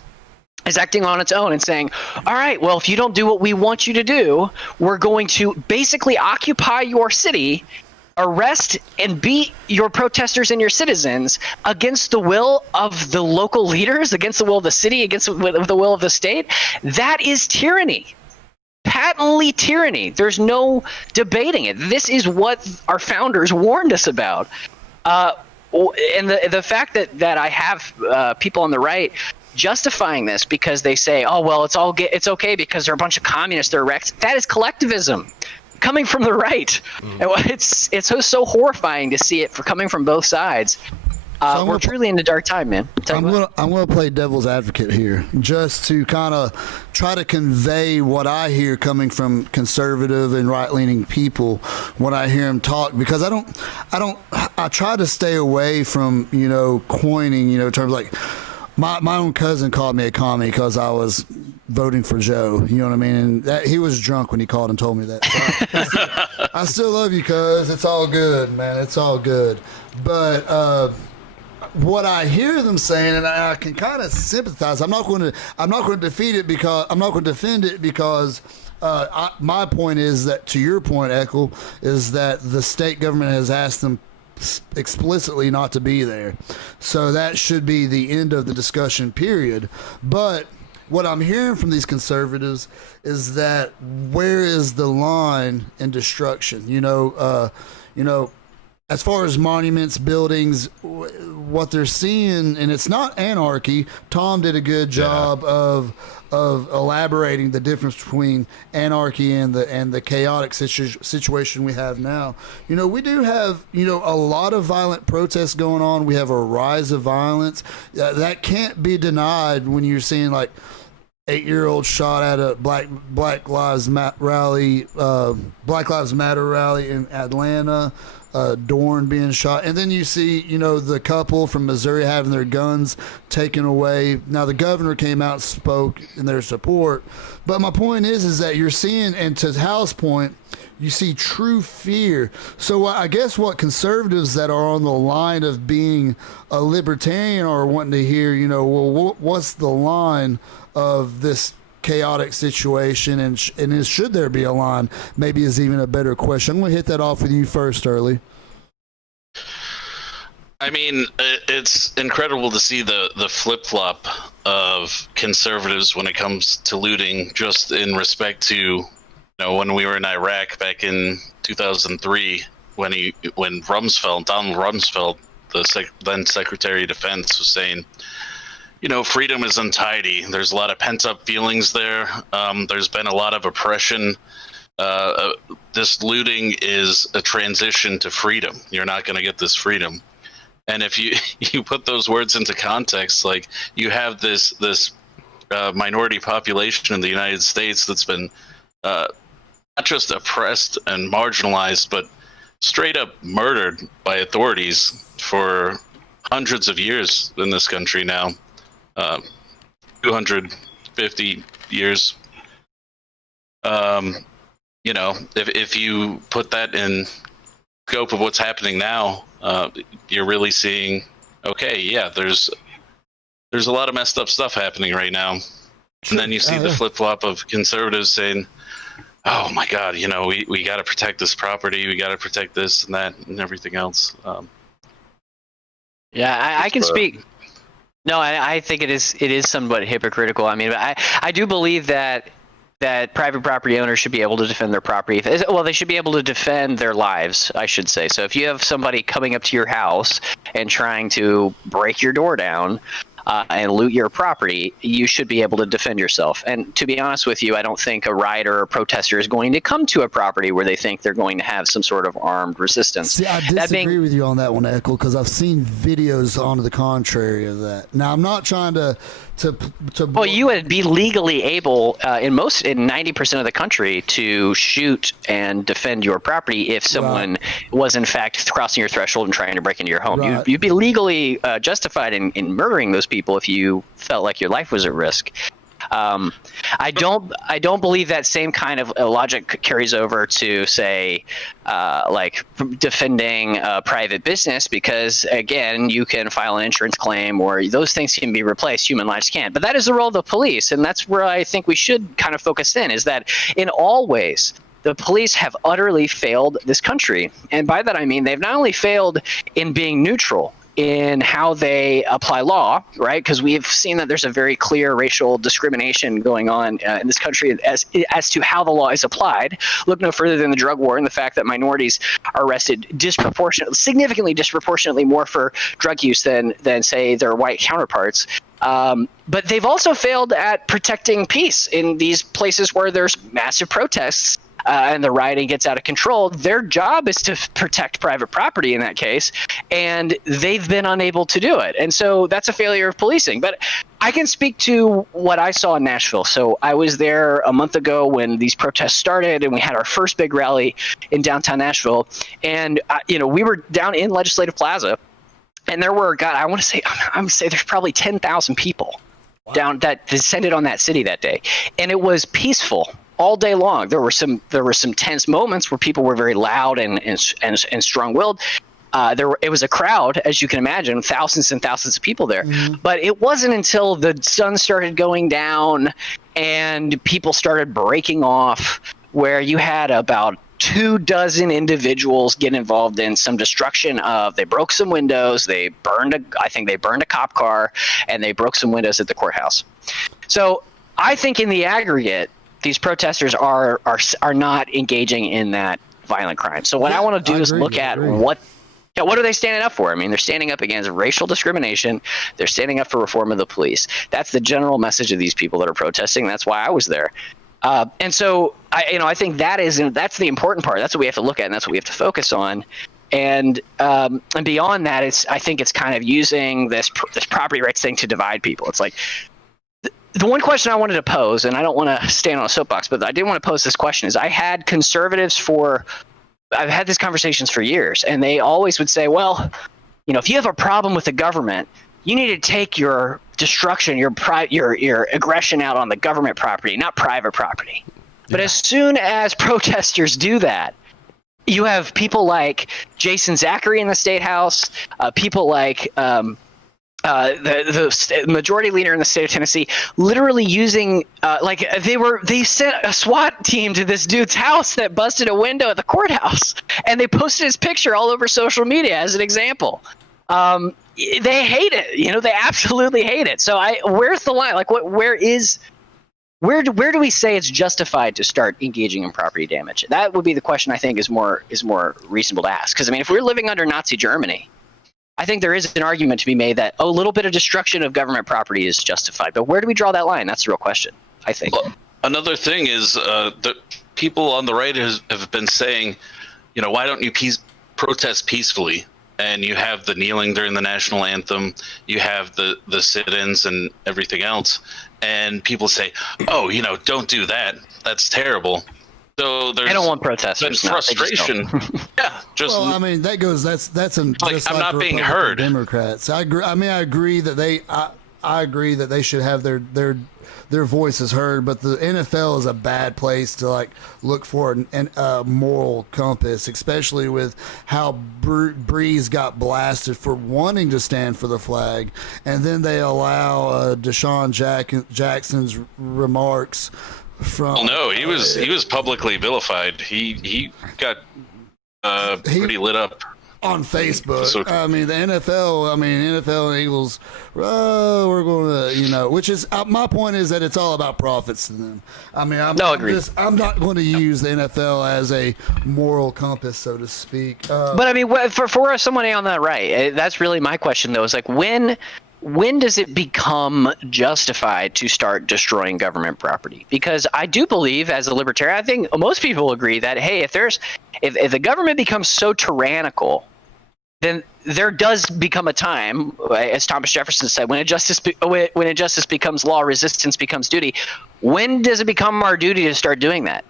is acting on its own and saying, all right, well, if you don't do what we want you to do, we're going to basically occupy your city, arrest and beat your protesters and your citizens against the will of the local leaders, against the will of the city, against the will of the state. That is tyranny. Patently tyranny. There's no debating it. This is what our founders warned us about. And the fact that I have people on the right justifying this because they say, oh, well, it's okay because they're a bunch of communists, they're wrecks. That is collectivism coming from the right. It's so horrifying to see it coming from both sides. We're truly in a dark time, man. I'm gonna play devil's advocate here, just to kind of try to convey what I hear coming from conservative and right-leaning people when I hear them talk, because I try to stay away from coining terms like my own cousin called me a commie because I was voting for Joe. You know what I mean? And he was drunk when he called and told me that. So I still love you, cuz. It's all good, man. It's all good. But what I hear them saying, and I can kind of sympathize. I'm not going to defend it because my point is that, to your point, Eackle, is that the state government has asked them explicitly not to be there. So that should be the end of the discussion, period. But what I'm hearing from these conservatives is that where is the line in destruction? As far as monuments, buildings, what they're seeing, and it's not anarchy. Tom did a good job of elaborating the difference between anarchy and the chaotic situation we have now. We do have a lot of violent protests going on. We have a rise of violence that can't be denied when you're seeing like 8-year-old shot at a Black Lives Matter rally in Atlanta. Dorn being shot, and then you see the couple from Missouri having their guns taken away. Now the governor came out and spoke in their support, but my point is that you're seeing, and to Hal's point, you see true fear. So I guess what conservatives that are on the line of being a libertarian are wanting to hear, what's the line of this chaotic situation, and should there be a line, maybe is even a better question. I'm going to hit that off with you first, Early. I mean, it's incredible to see the flip-flop of conservatives when it comes to looting, just in respect to when we were in Iraq back in 2003, when Donald Rumsfeld, the then Secretary of Defense, was saying, freedom is untidy. There's a lot of pent-up feelings there. There's been a lot of oppression. This looting is a transition to freedom. You're not going to get this freedom. And if you put those words into context, like you have this minority population in the United States that's been just oppressed and marginalized, but straight up murdered by authorities for hundreds of years in this country now. 250 years. You know, if you put that in scope of what's happening now, you're really seeing, okay, yeah, there's a lot of messed up stuff happening right now. And then you see the flip-flop of conservatives saying, oh my God, you know, we got to protect this property, we got to protect this and that and everything else. Yeah, I can speak. No, I think it is somewhat hypocritical. I mean, I do believe that private property owners should be able to defend their property. Well, they should be able to defend their lives, I should say. So if you have somebody coming up to your house and trying to break your door down and loot your property, you should be able to defend yourself. And to be honest with you, I don't think a rioter or protester is going to come to a property where they think they're going to have some sort of armed resistance. See, I disagree with you on that one, Eackle, because I've seen videos on the contrary of that. Now, I'm not trying to well, you would be legally able in 90% of the country to shoot and defend your property if someone was in fact crossing your threshold and trying to break into your home. Right. You'd be legally justified in murdering those people if you felt like your life was at risk. I don't believe that same kind of logic carries over to, say, like defending a private business, because again, you can file an insurance claim or those things can be replaced. Human lives can't. But that is the role of the police, and that's where I think we should kind of focus in, is that in all ways, the police have utterly failed this country. And by that I mean they've not only failed in being neutral in how they apply law, right? Because we've seen that there's a very clear racial discrimination going on in this country as to how the law is applied. Look no further than the drug war and the fact that minorities are arrested significantly disproportionately more for drug use than say their white counterparts. But they've also failed at protecting peace in these places where there's massive protests. And the rioting gets out of control. Their job is to protect private property in that case, and they've been unable to do it. And so that's a failure of policing. But I can speak to what I saw in Nashville. So I was there a month ago when these protests started, and we had our first big rally in downtown Nashville. And we were down in Legislative Plaza, and there were, God, I'm gonna say there's probably 10,000 people down that descended on that city that day, and it was peaceful all day long. There were some tense moments where people were very loud and strong-willed. It was a crowd, as you can imagine, thousands and thousands of people there. Mm-hmm. But it wasn't until the sun started going down and people started breaking off where you had about 24 individuals get involved in some destruction of. They broke some windows. I think they burned a cop car, and they broke some windows at the courthouse. So I think in the aggregate, these protesters are not engaging in that violent crime. So what I want to do is look at what are they standing up for? I mean, they're standing up against racial discrimination. They're standing up for reform of the police. That's the general message of these people that are protesting. That's why I was there. And so I think that's the important part. That's what we have to look at, and that's what we have to focus on. And beyond that, I think it's kind of using this property rights thing to divide people. It's like, the one question I wanted to pose, and I don't want to stand on a soapbox, but I did want to pose this question, is I've had these conversations for years, and they always would say, well, if you have a problem with the government, you need to take your destruction, your aggression out on the government property, not private property. Yeah. But as soon as protesters do that, you have people like Jason Zachary in the State House, people like the majority leader in the state of Tennessee, literally using they sent a SWAT team to this dude's house that busted a window at the courthouse, and they posted his picture all over social media as an example. They hate it, they absolutely hate it. So where's the line? Like, where do we say it's justified to start engaging in property damage? That would be the question I think is more reasonable to ask. Because if we're living under Nazi Germany, I think there is an argument to be made that a little bit of destruction of government property is justified. But where do we draw that line? That's the real question, I think. Well, another thing is that people on the right have been saying, why don't you protest peacefully? And you have the kneeling during the national anthem, you have the sit-ins and everything else. And people say, oh, don't do that. That's terrible. So there's I don't want been protesters. No, they just frustration. don't. Yeah, just Well, I mean, that goes. That's an Like, just I'm like not being Republican heard. Democrats. I agree. I mean, I agree that I agree that they should have their voices heard. But the NFL is a bad place to like look for a moral compass, especially with how Breeze got blasted for wanting to stand for the flag, and then they allow Deshaun Jackson's remarks. well, no, he was publicly vilified. He got pretty lit up. On Facebook. So- I mean, the NFL, NFL and Eagles, we're going to, which is, my point is that it's all about profits to them. I mean, I'm not going to use the NFL as a moral compass, so to speak. But I mean, for someone on that right, that's really my question, though. Is like, when does it become justified to start destroying government property? Because I do believe, as a libertarian, I think most people agree that, hey, if the government becomes so tyrannical, then there does become a time, as Thomas Jefferson said, when injustice becomes law, resistance becomes duty. When does it become our duty to start doing that?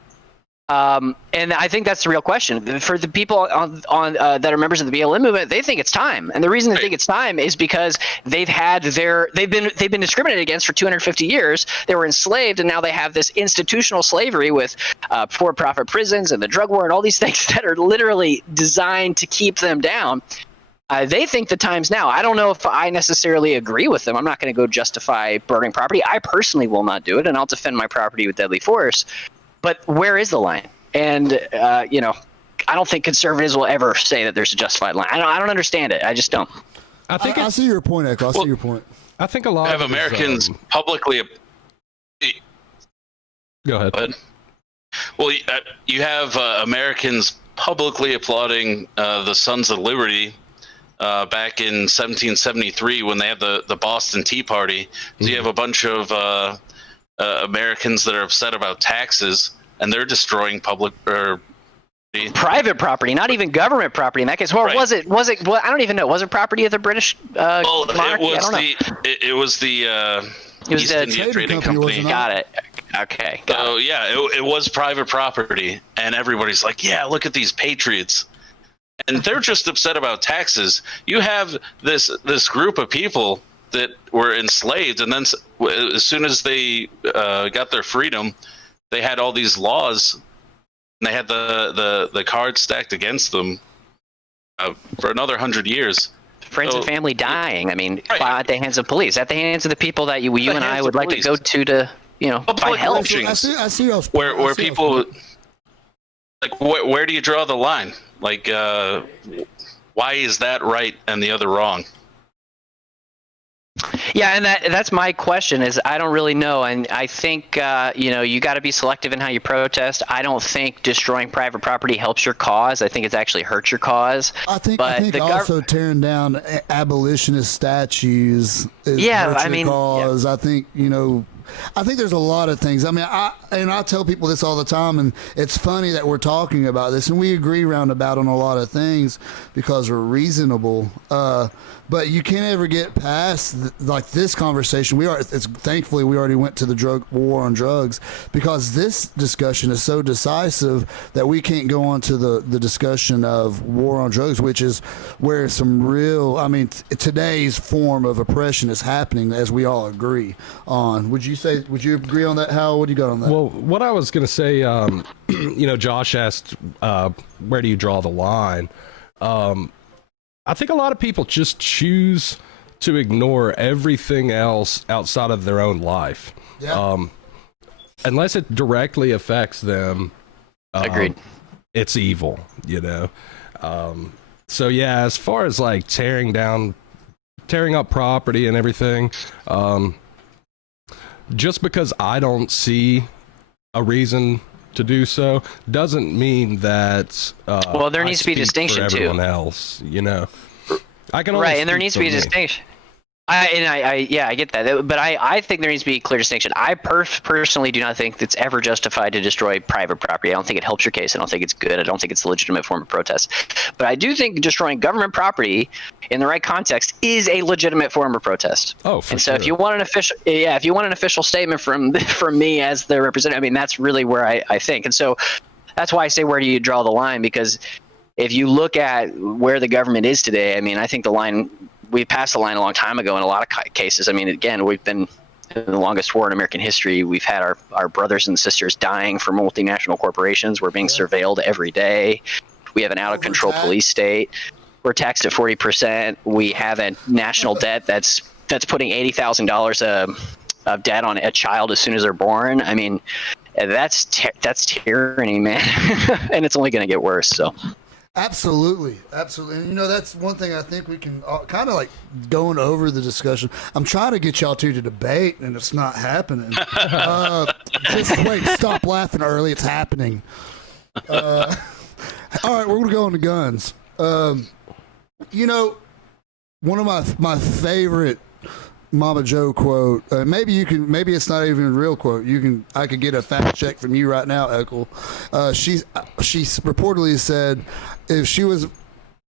And I think that's the real question for the people on that are members of the BLM movement. They think it's time, and the reason they think it's time is because they've been discriminated against for 250 years. They were enslaved, and now they have this institutional slavery with for-profit prisons and the drug war and all these things that are literally designed to keep them down. They think the time's now. I don't know if I necessarily agree with them. I'm not going to go justify burning property. I personally will not do it, and I'll defend my property with deadly force. But where is the line? And, I don't think conservatives will ever say that there's a justified line. I don't understand it. I just don't. I see your point, Eackle. I see your point. I think a lot have of Americans publicly. Go ahead. Well, you have Americans publicly applauding the Sons of Liberty back in 1773 when they had the Boston Tea Party. So you have a bunch of Americans that are upset about taxes, and they're destroying public or private property, not even government property in that case. Well, right. was it? Well, I don't even know. Was it property of the British monarchy? It was the East India Trading Company. Got it. Okay. So yeah, it was private property, and everybody's like, "Yeah, look at these patriots," and they're just upset about taxes. You have this group of people that were enslaved, and then as soon as they got their freedom, they had all these laws, and they had the cards stacked against them for another 100 years. Friends and family dying. I mean, Right. at the hands of police, at the hands of the people that you and I would like to go to find help. lynchings. I see Where people like where do you draw the line? Like why is that right and the other wrong? Yeah, and that's my question. Is I don't really know, and I think you got to be selective in how you protest. I don't think destroying private property helps your cause. I think it's actually hurts your cause. I think also tearing down abolitionist statues is hurts your cause. I think I think there's a lot of things. I mean, I tell people this all the time, and it's funny that we're talking about this, and we agree roundabout on a lot of things because we're reasonable. But you can't ever get past like this conversation. Thankfully we already went to the drug war on drugs because this discussion is so decisive that we can't go on to the discussion of war on drugs, which is where some real, today's form of oppression is happening, as we all agree on. Would you agree on that, Hal? What do you got on that? Well, what I was going to say, Josh asked, where do you draw the line? I think a lot of people just choose to ignore everything else outside of their own life. Yeah. Unless it directly affects them. Agreed. It's evil, So yeah, as far as like tearing up property and everything, just because I don't see a reason to do so doesn't mean that there needs to be a distinction for everyone else, I can only and there needs to be a distinction. I get that, but I think there needs to be a clear distinction. I personally do not think it's ever justified to destroy private property. I don't think it helps your case. I don't think it's good. I don't think it's a legitimate form of protest. But I do think destroying government property in the right context is a legitimate form of protest. Oh, for and so sure. if you want an official statement from me as the representative, that's really where I think. And so that's why I say, where do you draw the line? Because if you look at where the government is today, I mean, I think we passed the line a long time ago in a lot of cases. I mean, again, we've been in the longest war in American history. We've had our brothers and sisters dying for multinational corporations. We're being surveilled every day. We have an out of control police state. We're taxed at 40%. We have a national debt that's putting $80,000 of debt on a child as soon as they're born. I mean, that's tyranny, man. And it's only going to get worse. So absolutely. And that's one thing I think we can kind of like going over the discussion. I'm trying to get y'all two to debate, and it's not happening. Just wait, stop laughing early. It's happening. All right, we're gonna go into guns. One of my favorite Mama Joe quote. Maybe it's not even a real quote. I could get a fact check from you right now, Eackle. She reportedly said if she was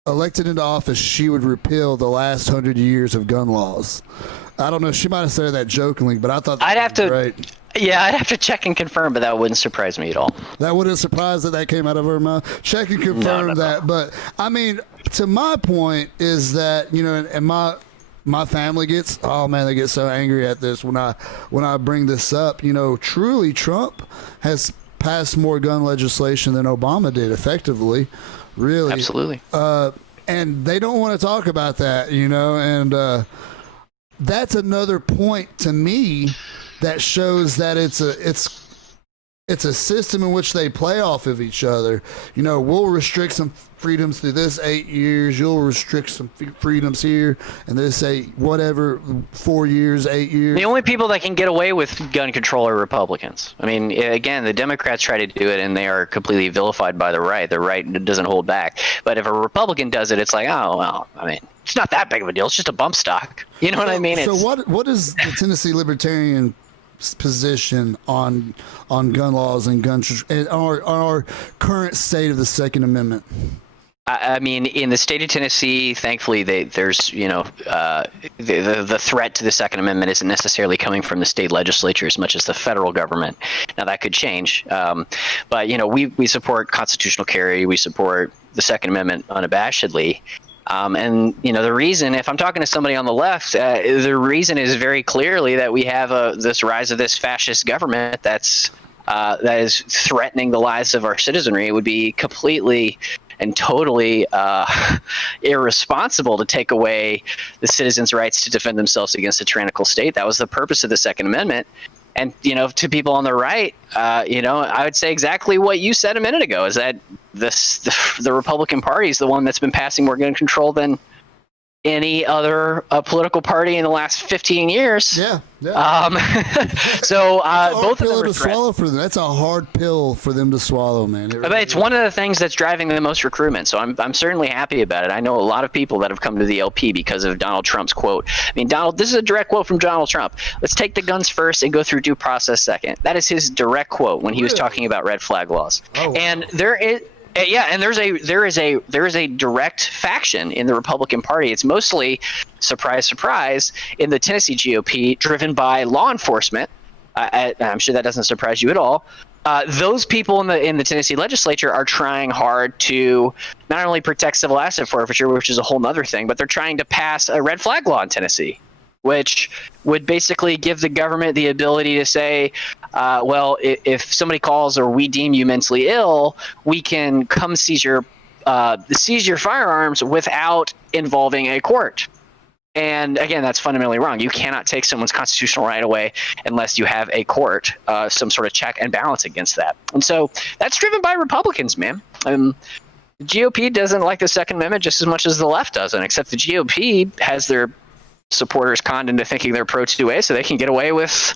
elected into office, she would repeal the last 100 years of gun laws. I don't know. She might have said that jokingly, but I thought that was great. Yeah, I'd have to check and confirm, but that wouldn't surprise me at all. That wouldn't surprise that came out of her mouth. Check and confirm that. But I mean, to my point is that and my family gets, oh man, they get so angry at this when I bring this up. Truly, Trump has passed more gun legislation than Obama did, effectively. Really, absolutely. And they don't want to talk about that, and that's another point to me that shows that it's a system in which they play off of each other. We'll restrict some freedoms through this 8 years. You'll restrict some freedoms here, and this 4 years, 8 years. The only people that can get away with gun control are Republicans. I mean, again, the Democrats try to do it, and they are completely vilified by the right. The right doesn't hold back. But if a Republican does it, it's like, oh, well, I mean, it's not that big of a deal. It's just a bump stock. You know what I mean? So what is the Tennessee Libertarian position on gun laws and our current state of the Second Amendment? I mean, in the state of Tennessee, thankfully, there's the threat to the Second Amendment isn't necessarily coming from the state legislature as much as the federal government. Now that could change, but we support constitutional carry. We support the Second Amendment unabashedly. And the reason, if I'm talking to somebody on the left, the reason is very clearly that we have this rise of this fascist government that is threatening the lives of our citizenry. It would be completely and totally irresponsible to take away the citizens' rights to defend themselves against a tyrannical state. That was the purpose of the Second Amendment. And, to people on the right, I would say exactly what you said a minute ago, is that the Republican Party is the one that's been passing more gun control than any other political party in the last 15 years. Yeah. So both of them are swallow for them. That's a hard pill for them to swallow, man. But it's one of the things that's driving the most recruitment. So I'm certainly happy about it. I know a lot of people that have come to the LP because of Donald Trump's quote. I mean, this is a direct quote from Donald Trump. Let's take the guns first and go through due process second. That is his direct quote when he was talking about red flag laws. Oh, wow. And there is a direct faction in the Republican Party. It's mostly, surprise, surprise, in the Tennessee GOP, driven by law enforcement. I'm sure that doesn't surprise you at all. Those people in the Tennessee legislature are trying hard to not only protect civil asset forfeiture, which is a whole other thing, but they're trying to pass a red flag law in Tennessee, which would basically give the government the ability to say, well, if somebody calls or we deem you mentally ill, we can come seize your firearms without involving a court. And again, that's fundamentally wrong. You cannot take someone's constitutional right away unless you have a court, some sort of check and balance against that. And so that's driven by Republicans, man. The GOP doesn't like the Second Amendment just as much as the left doesn't, except the GOP has their supporters conned into thinking they're pro 2A so they can get away with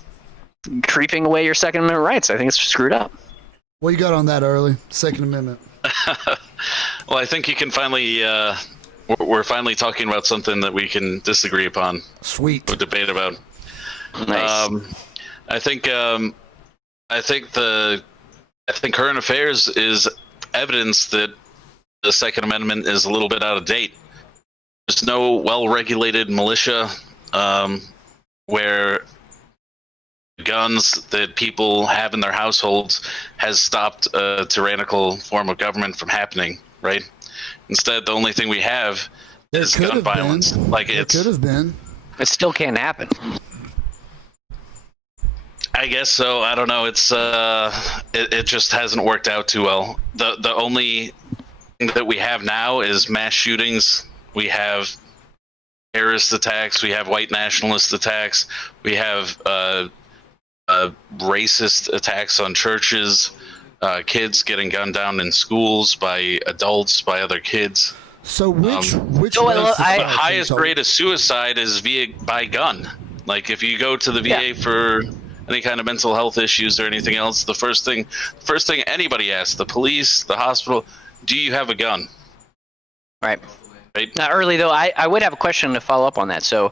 creeping away your Second Amendment rights. I think it's screwed up. What you got on that, Early? Second Amendment. Well, I think you can finally we're finally talking about something that we can disagree upon. Sweet. Or debate about. Nice. I think current affairs is evidence that the Second Amendment is a little bit out of date. There's no well-regulated militia where guns that people have in their households has stopped a tyrannical form of government from happening, right? Instead, the only thing we have is gun violence. Like it could have been. It still can't happen. I guess so. I don't know. It's it just hasn't worked out too well. The only thing that we have now is mass shootings. We have terrorist attacks. We have white nationalist attacks. We have racist attacks on churches. Kids getting gunned down in schools by adults, by other kids. So which So The highest rate of suicide is by gun. Like if you go to the VA for any kind of mental health issues or anything else, the first thing anybody asks, the police, the hospital, do you have a gun? Right. Right. Now, early though, I would have a question to follow up on that. So,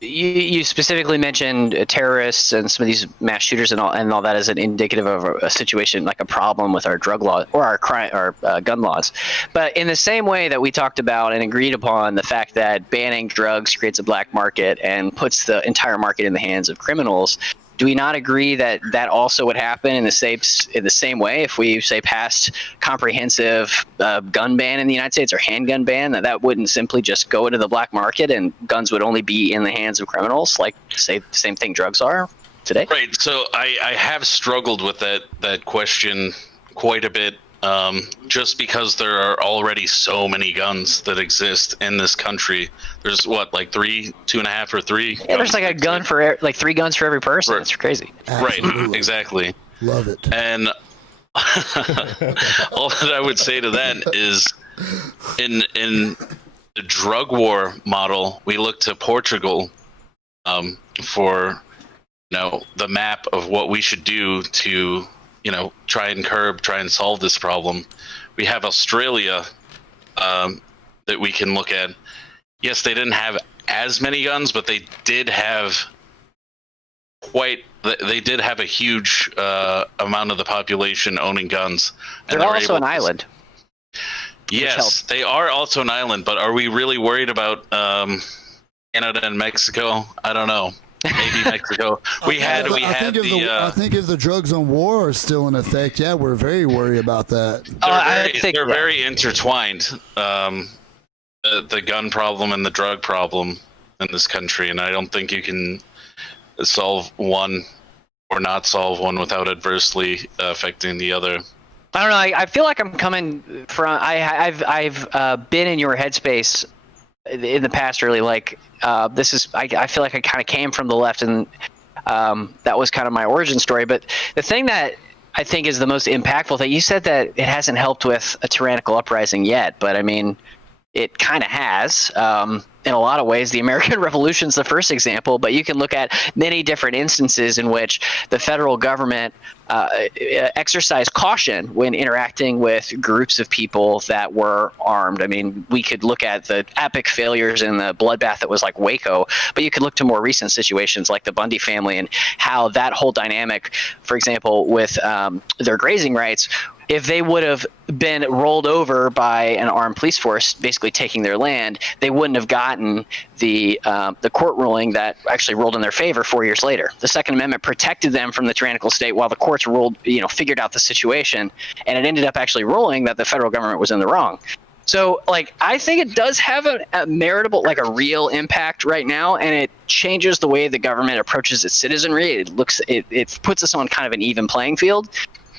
you specifically mentioned terrorists and some of these mass shooters and all that as an indicative of a situation like a problem with our drug law or our gun laws. But in the same way that we talked about and agreed upon the fact that banning drugs creates a black market and puts the entire market in the hands of criminals, do we not agree that that also would happen in the same way if we, say, passed comprehensive gun ban in the United States or handgun ban, that wouldn't simply just go into the black market and guns would only be in the hands of criminals, like, say, the same thing drugs are today? Right. So I have struggled with that question quite a bit, just because there are already so many guns that exist in this country. There's like 2.5 or 3. Yeah, there's like a gun for like 3 guns for every person. That's crazy. Absolutely. Right. Exactly. Love it. And all that I would say to that is, in the drug war model, we look to Portugal for the map of what we should do to try and solve this problem. We have Australia that we can look at. Yes, they didn't have as many guns, but they did have a huge amount of the population owning guns. They're also an island. Yes, they are also an island, but are we really worried about Canada and Mexico? I don't know. Maybe Mexico. I think if the drugs on war are still in effect, yeah, we're very worried about that. They're very intertwined. The gun problem and the drug problem in this country, and I don't think you can solve one or not solve one without adversely affecting the other. I don't know. I feel like I'm coming from. I've been in your headspace in the past, really. Like this is. I feel like I kind of came from the left, and that was kind of my origin story. But the thing that I think is the most impactful thing, you said that it hasn't helped with a tyrannical uprising yet, but I mean, it kind of has. In a lot of ways, the American Revolution is the first example, but you can look at many different instances in which the federal government exercised caution when interacting with groups of people that were armed. I mean, we could look at the epic failures in the bloodbath that was like Waco, but you could look to more recent situations like the Bundy family and how that whole dynamic, for example, with their grazing rights, if they would have been rolled over by an armed police force basically taking their land, they wouldn't have gotten the court ruling that actually ruled in their favor 4 years later. The Second Amendment protected them from the tyrannical state while the courts figured out the situation, and it ended up actually ruling that the federal government was in the wrong. So, like, I think it does have a meritable, like a real impact right now, and it changes the way the government approaches its citizenry. It puts us on kind of an even playing field.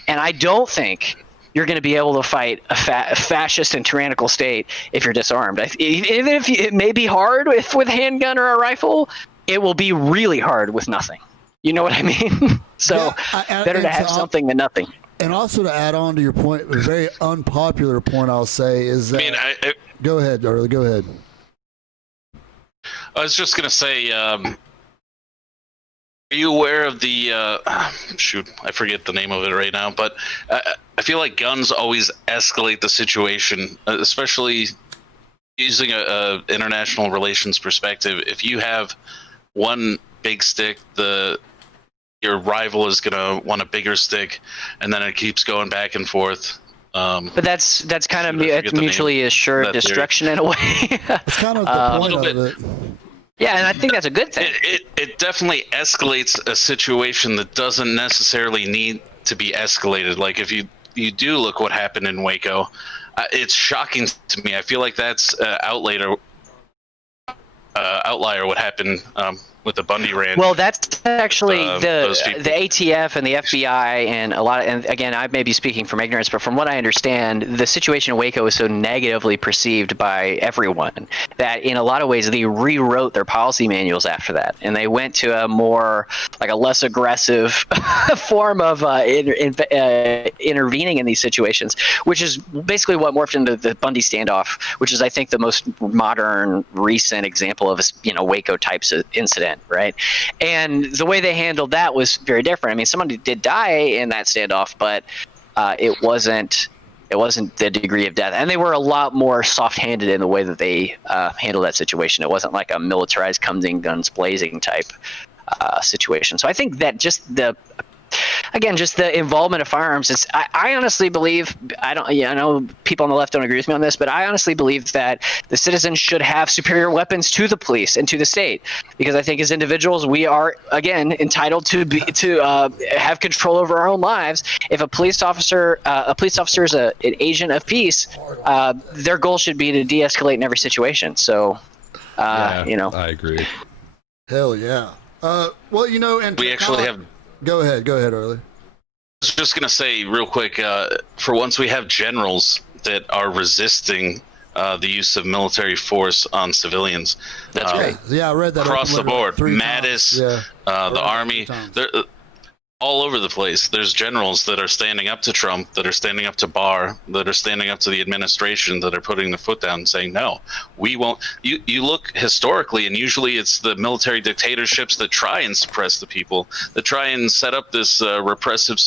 And I don't think you're going to be able to fight a fascist and tyrannical state if you're disarmed. Even if it may be hard with a handgun or a rifle, it will be really hard with nothing. You know what I mean? So better to have something than nothing. And also to add on to your point, a very unpopular point I'll say is that... Go ahead, Darla, go ahead. I was just going to say... Are you aware of the shoot? I forget the name of it right now, but I feel like guns always escalate the situation, especially using a international relations perspective. If you have one big stick, your rival is gonna want a bigger stick, and then it keeps going back and forth. But that's kind of mutually assured destruction in a way. It's kind of the point of it. Yeah, and I think that's a good thing. It definitely escalates a situation that doesn't necessarily need to be escalated. Like if you do look what happened in Waco, it's shocking to me. I feel like that's outlier what happened with the Bundy Ranch. Well, that's actually the people. ATF and the FBI and a lot of, and again, I may be speaking from ignorance, but from what I understand, the situation in Waco is so negatively perceived by everyone that in a lot of ways they rewrote their policy manuals after that, and they went to a more like a less aggressive form of intervening in these situations, which is basically what morphed into the Bundy standoff, which is I think the most modern, recent example of a Waco types of incident. Right, and the way they handled that was very different. I mean, someone did die in that standoff, but it wasn't the degree of death, and they were a lot more soft-handed in the way that they handled that situation. It wasn't like a militarized coming guns blazing type situation. So I think that just the involvement of firearms is, I honestly believe, I know people on the left don't agree with me on this, but I honestly believe that the citizens should have superior weapons to the police and to the state, because I think as individuals we are, again, entitled to have control over our own lives. If a police officer is an agent of peace, their goal should be to de-escalate in every situation. So, I agree. Hell yeah. Well, and We actually have. Go ahead, Early. I was just going to say real quick, for once we have generals that are resisting the use of military force on civilians. That's right. Yeah, I read that. Across the board. Mattis, yeah. the Army, they're all over the place. There's generals that are standing up to Trump, that are standing up to Barr, that are standing up to the administration, that are putting the foot down and saying, no, we won't. You look historically, and usually it's the military dictatorships that try and suppress the people, that try and set up this repressive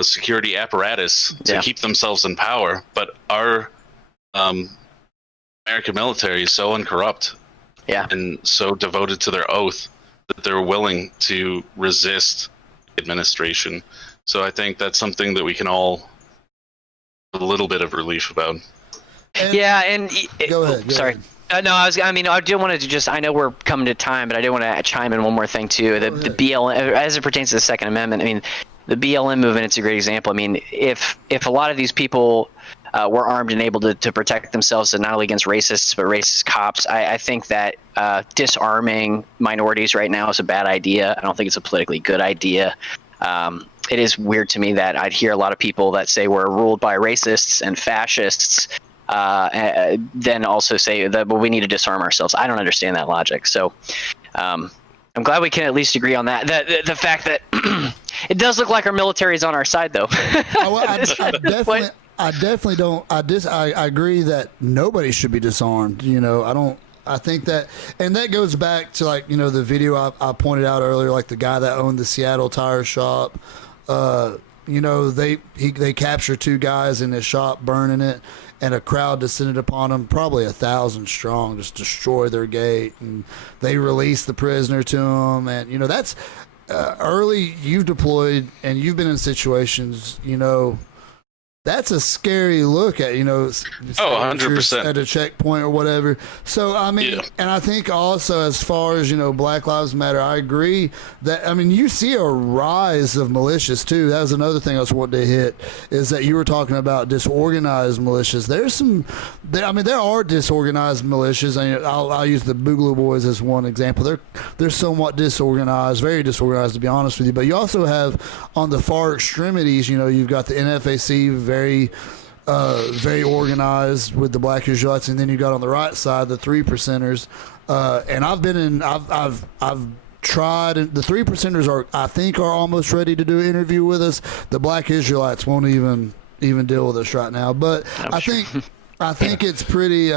security apparatus to keep themselves in power. But our American military is so uncorrupt and so devoted to their oath that they're willing to resist administration. So I think that's something that we can all have a little bit of relief about. And go ahead. Sorry. No, I did want to just, I know we're coming to time, but I did want to chime in one more thing too. The BLM, as it pertains to the Second Amendment, I mean, the BLM movement, it's a great example. I mean, if a lot of these people were armed and able to protect themselves, and not only against racists but racist cops, I think that disarming minorities right now is a bad idea. I don't think it's a politically good idea. It is weird to me that I'd hear a lot of people that say we're ruled by racists and fascists, then also say that we need to disarm ourselves. I don't understand that logic. So I'm glad we can at least agree on that. The fact that it does look like our military is on our side, though. I definitely don't. I agree that nobody should be disarmed. I think that, and that goes back to the video I pointed out earlier, like the guy that owned the Seattle tire shop. They captured two guys in his shop burning it, and a crowd descended upon them, probably 1,000 strong, just destroyed their gate, and they released the prisoner to them. And that's Early. You've deployed and you've been in situations. That's a scary look at, 100% at a checkpoint or whatever. So, and I think also as far as, Black Lives Matter, I agree that, you see a rise of militias too. That was another thing I was wanting to hit, is that you were talking about disorganized militias. There are disorganized militias. I'll use the Boogaloo Boys as one example. They're somewhat disorganized, very disorganized, to be honest with you. But you also have on the far extremities, you've got the NFAC, very organized with the Black Israelites, and then you got on the right side the 3%ers. And I've tried, and the 3%ers are almost ready to do an interview with us. The Black Israelites won't even deal with us right now. But I think it's pretty.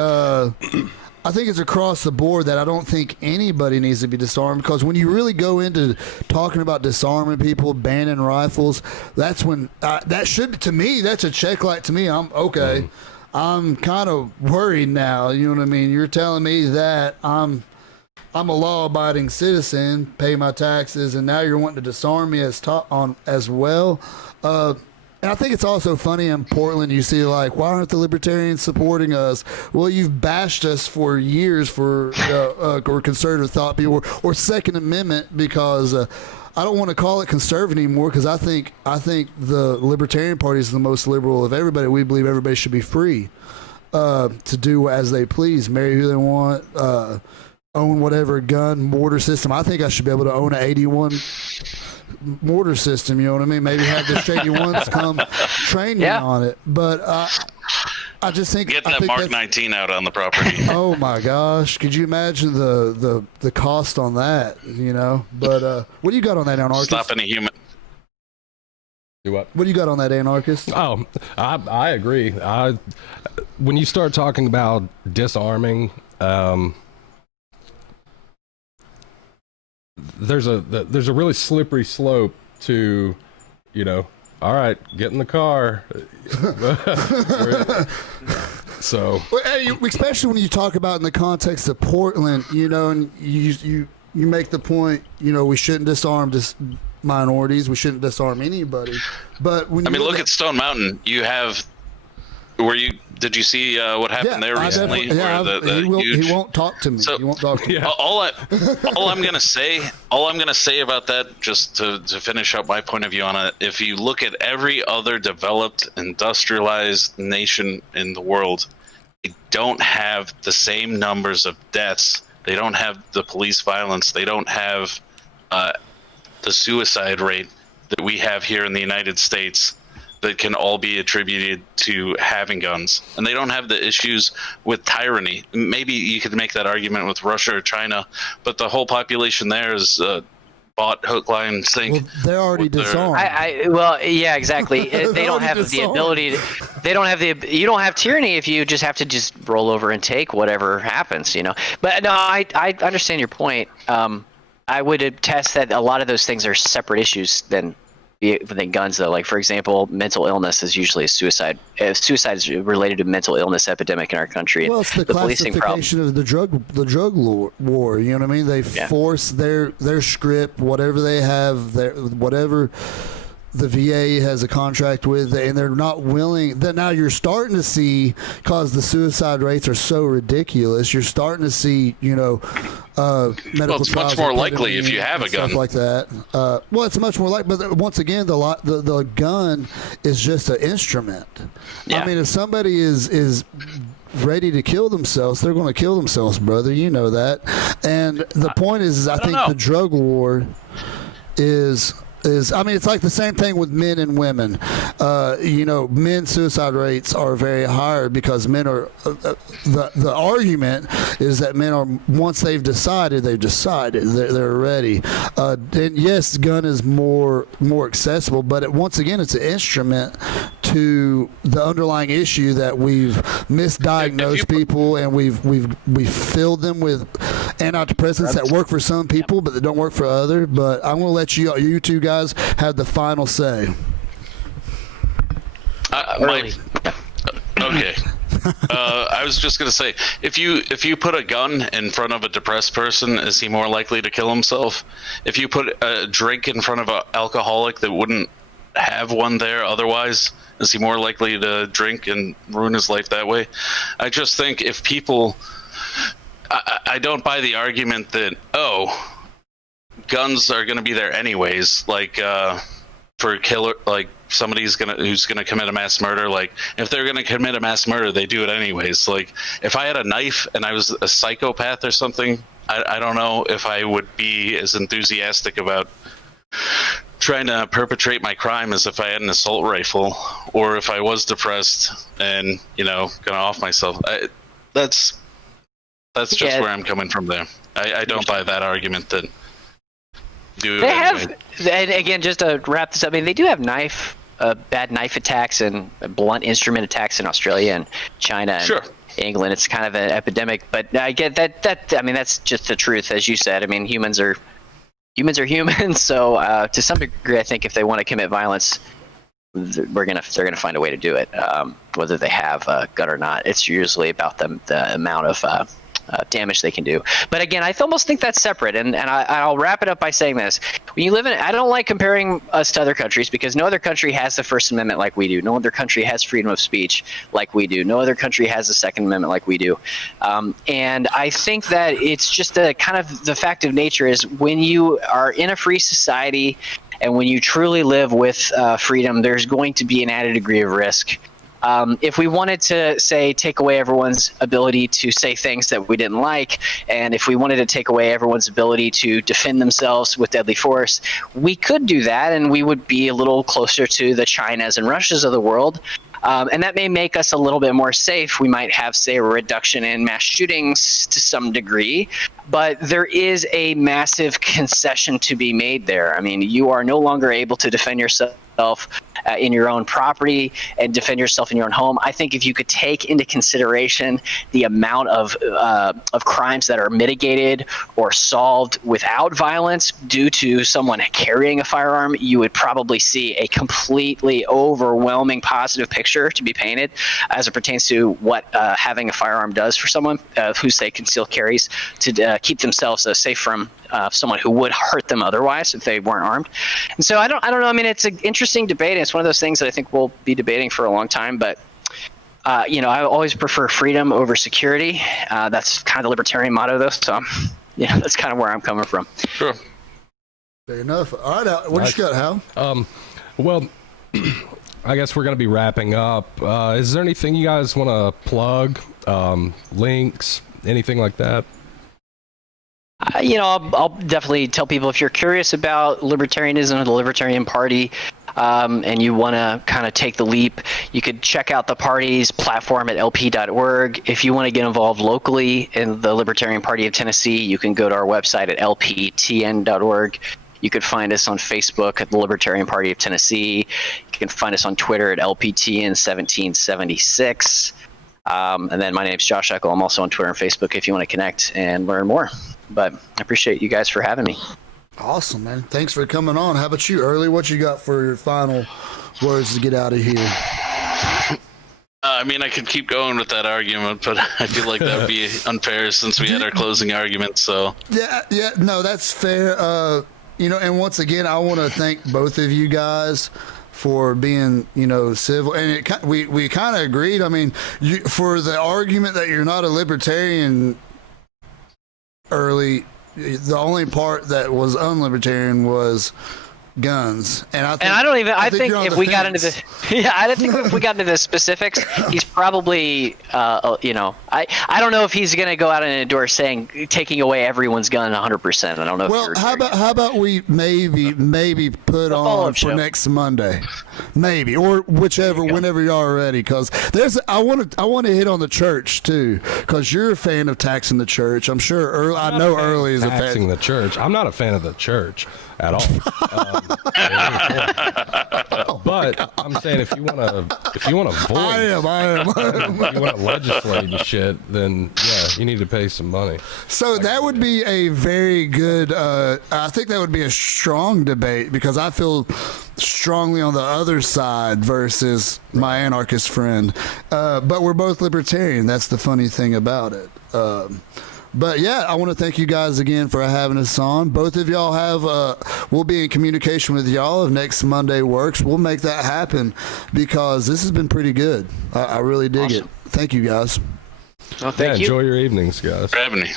I think it's across the board that I don't think anybody needs to be disarmed, because when you really go into talking about disarming people, banning rifles, that's when to me, that's a check light to me. I'm okay. I'm kind of worried now. You know what I mean? You're telling me that I'm a law-abiding citizen, pay my taxes, and now you're wanting to disarm me as well. And I think it's also funny in Portland, you see, like, why aren't the libertarians supporting us? Well, you've bashed us for years for or conservative thought people or Second Amendment because I don't want to call it conservative anymore because I think the Libertarian Party is the most liberal of everybody. We believe everybody should be free to do as they please, marry who they want, own whatever gun, mortar system. I think I should be able to own an 81 mortar system, you know what I mean? Maybe have the shady ones come train me on it. But I just think get that Mark 19 out on the property. Oh my gosh, could you imagine the cost on that? You know. But what do you got on that, anarchist? Stop any human. Do what? What do you got on that, anarchist? Oh, I agree. When you start talking about disarming, there's a really slippery slope to, you know, all right, get in the car. So, especially when you talk about in the context of Portland, you know, and you make the point, you know, we shouldn't disarm minorities, we shouldn't disarm anybody. But when you look at Stone Mountain, you have. Did you see what happened there recently? He won't talk to me. So, he won't talk to me. All I'm gonna say about that, just to finish up my point of view on it, if you look at every other developed, industrialized nation in the world, they don't have the same numbers of deaths. They don't have the police violence. They don't have the suicide rate that we have here in the United States. That can all be attributed to having guns. And they don't have the issues with tyranny. Maybe you could make that argument with Russia or China, but the whole population there is bought hook, line, and sink. Well, they're already disarmed. Well, yeah, exactly. They don't have the ability you don't have tyranny if you just have to just roll over and take whatever happens, you know. But no, I understand your point. I would attest that a lot of those things are separate issues than guns, though. Like, for example, mental illness is usually a suicide. Suicide is related to mental illness epidemic in our country. Well, it's the classification of the drug war. You know what I mean? They force their script, whatever they have, whatever the VA has a contract with, and they're not willing. That now you're starting to see, because the suicide rates are so ridiculous. You're starting to see, you know, medical it's trials much more likely if you have a gun, stuff like that. Well, it's much more likely, but once again, the gun is just an instrument. Yeah. I mean, if somebody is ready to kill themselves, they're going to kill themselves, brother. You know that. And the point is I think the drug war is I mean, it's like the same thing with men and women. You know, men's suicide rates are very higher because men are. The argument is that men are, once they've decided, they're ready. And yes, gun is more accessible, but once again, it's an instrument to the underlying issue that we've misdiagnosed people and we've filled them with antidepressants that work for some people but that don't work for others. But I'm going to let you two guys have the final say. Okay. I was just gonna say, if you put a gun in front of a depressed person, is he more likely to kill himself? If you put a drink in front of an alcoholic that wouldn't have one there otherwise, is he more likely to drink and ruin his life that way? I just think if people, I don't buy the argument that guns are gonna be there anyways, like for a killer, like somebody who's gonna commit a mass murder. Like, if they're gonna commit a mass murder, they do it anyways. Like, if I had a knife and I was a psychopath or something, I don't know if I would be as enthusiastic about trying to perpetrate my crime as if I had an assault rifle, or if I was depressed and, you know, gonna off myself. That's just where I'm coming from there. I don't buy that argument that do they anyway. have, and again, just to wrap this up, I mean, they do have bad knife attacks and blunt instrument attacks in Australia and China and England. It's kind of an epidemic, but I get that. I mean, that's just the truth, as you said. I mean, humans are humans. So to some degree, I think if they want to commit violence, they're gonna find a way to do it, whether they have a gun or not. It's usually about the amount of damage they can do. But again, I almost think that's separate, and I'll wrap it up by saying this. When you live in, I don't like comparing us to other countries because no other country has the First Amendment like we do. No other country has freedom of speech like we do. No other country has the Second Amendment like we do. And I think that it's just a kind of the fact of nature is when you are in a free society and when you truly live with freedom, there's going to be an added degree of risk. If we wanted to, say, take away everyone's ability to say things that we didn't like, and if we wanted to take away everyone's ability to defend themselves with deadly force, we could do that, and we would be a little closer to the Chinas and Russias of the world. And that may make us a little bit more safe. We might have, say, a reduction in mass shootings to some degree, but there is a massive concession to be made there. I mean, you are no longer able to defend yourself in your own property and defend yourself in your own home. I think if you could take into consideration the amount of crimes that are mitigated or solved without violence due to someone carrying a firearm, you would probably see a completely overwhelming positive picture to be painted as it pertains to what having a firearm does for someone who, say, concealed carries to keep themselves safe from someone who would hurt them otherwise if they weren't armed. And so I don't know. I mean, it's an interesting debate. And it's one of those things that I think we'll be debating for a long time. But I always prefer freedom over security. That's kind of the libertarian motto, though. So that's kind of where I'm coming from. Sure. Fair enough. All right, what you got, Hal? Well, I guess we're going to be wrapping up. Is there anything you guys want to plug? Links, anything like that? I'll definitely tell people if you're curious about libertarianism or the Libertarian Party, and you want to kind of take the leap, you could check out the party's platform at lp.org. If you want to get involved locally in the Libertarian Party of Tennessee, you can go to our website at lptn.org. You could find us on Facebook at the Libertarian Party of Tennessee. You can find us on Twitter at lptn1776. And then my name's Josh Eackle. I'm also on Twitter and Facebook if you want to connect and learn more. But I appreciate you guys for having me. Awesome, man. Thanks for coming on. How about you, Early? What you got for your final words to get out of here? I mean, I could keep going with that argument, but I feel like that would be unfair since we had our closing argument. So yeah, no, that's fair. And once again, I want to thank both of you guys for being, civil. And we kind of agreed. I mean, for the argument that you're not a libertarian, Early, the only part that was unlibertarian was guns. And I think if we got into the I think if we got into the specifics, he's probably I don't know if he's going to go out and endorse saying taking away everyone's gun 100%. I don't know. Well, how about we maybe put on for next Monday, maybe, or whichever, whenever y'all are ready, because I want to hit on the church too, because you're a fan of taxing the church. I'm sure Early is a fan. Taxing the church. I'm not a fan of the church at all. But I'm saying if you want to vote, I am. if you want to legislate and shit, then yeah, you need to pay some money. So that would be a very good. I think that would be a strong debate because I feel strongly on the other side versus my anarchist friend. But we're both libertarian. That's the funny thing about it. But yeah, I want to thank you guys again for having us on. Both of y'all we'll be in communication with y'all if next Monday works. We'll make that happen because this has been pretty good. I really dig it. Thank you guys. Well, thank you. Enjoy your evenings, guys. for having me.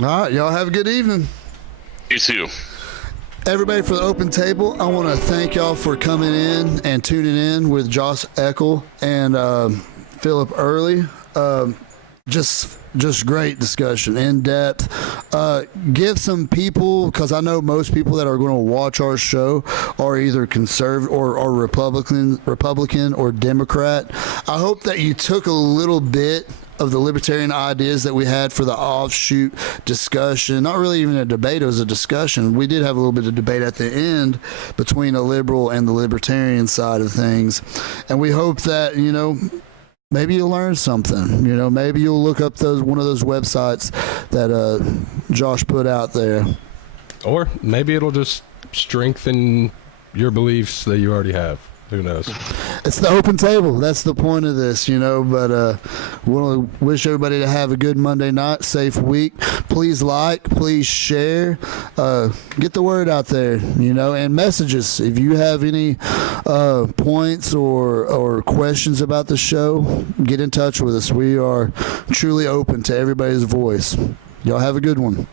All right, y'all have a good evening. You too. Everybody for the open table, I want to thank y'all for coming in and tuning in with Josh Eackle and Phillip Early. Just great discussion, in depth. Give some people, because I know most people that are going to watch our show are either conservative or Republican or Democrat. I hope that you took a little bit of the libertarian ideas that we had for the offshoot discussion. Not really even a debate, it was a discussion. We did have a little bit of debate at the end between a liberal and the libertarian side of things. And we hope that, maybe you'll learn something. Maybe you'll look up one of those websites that Josh put out there. Or maybe it'll just strengthen your beliefs that you already have. Who knows? it's the open table. That's the point of this, you know. But we want to wish everybody to have a good Monday night, safe week. Please like, please share, get the word out there, you know, and messages. If you have any points or questions about the show, get in touch with us. We are truly open to everybody's voice. Y'all have a good one.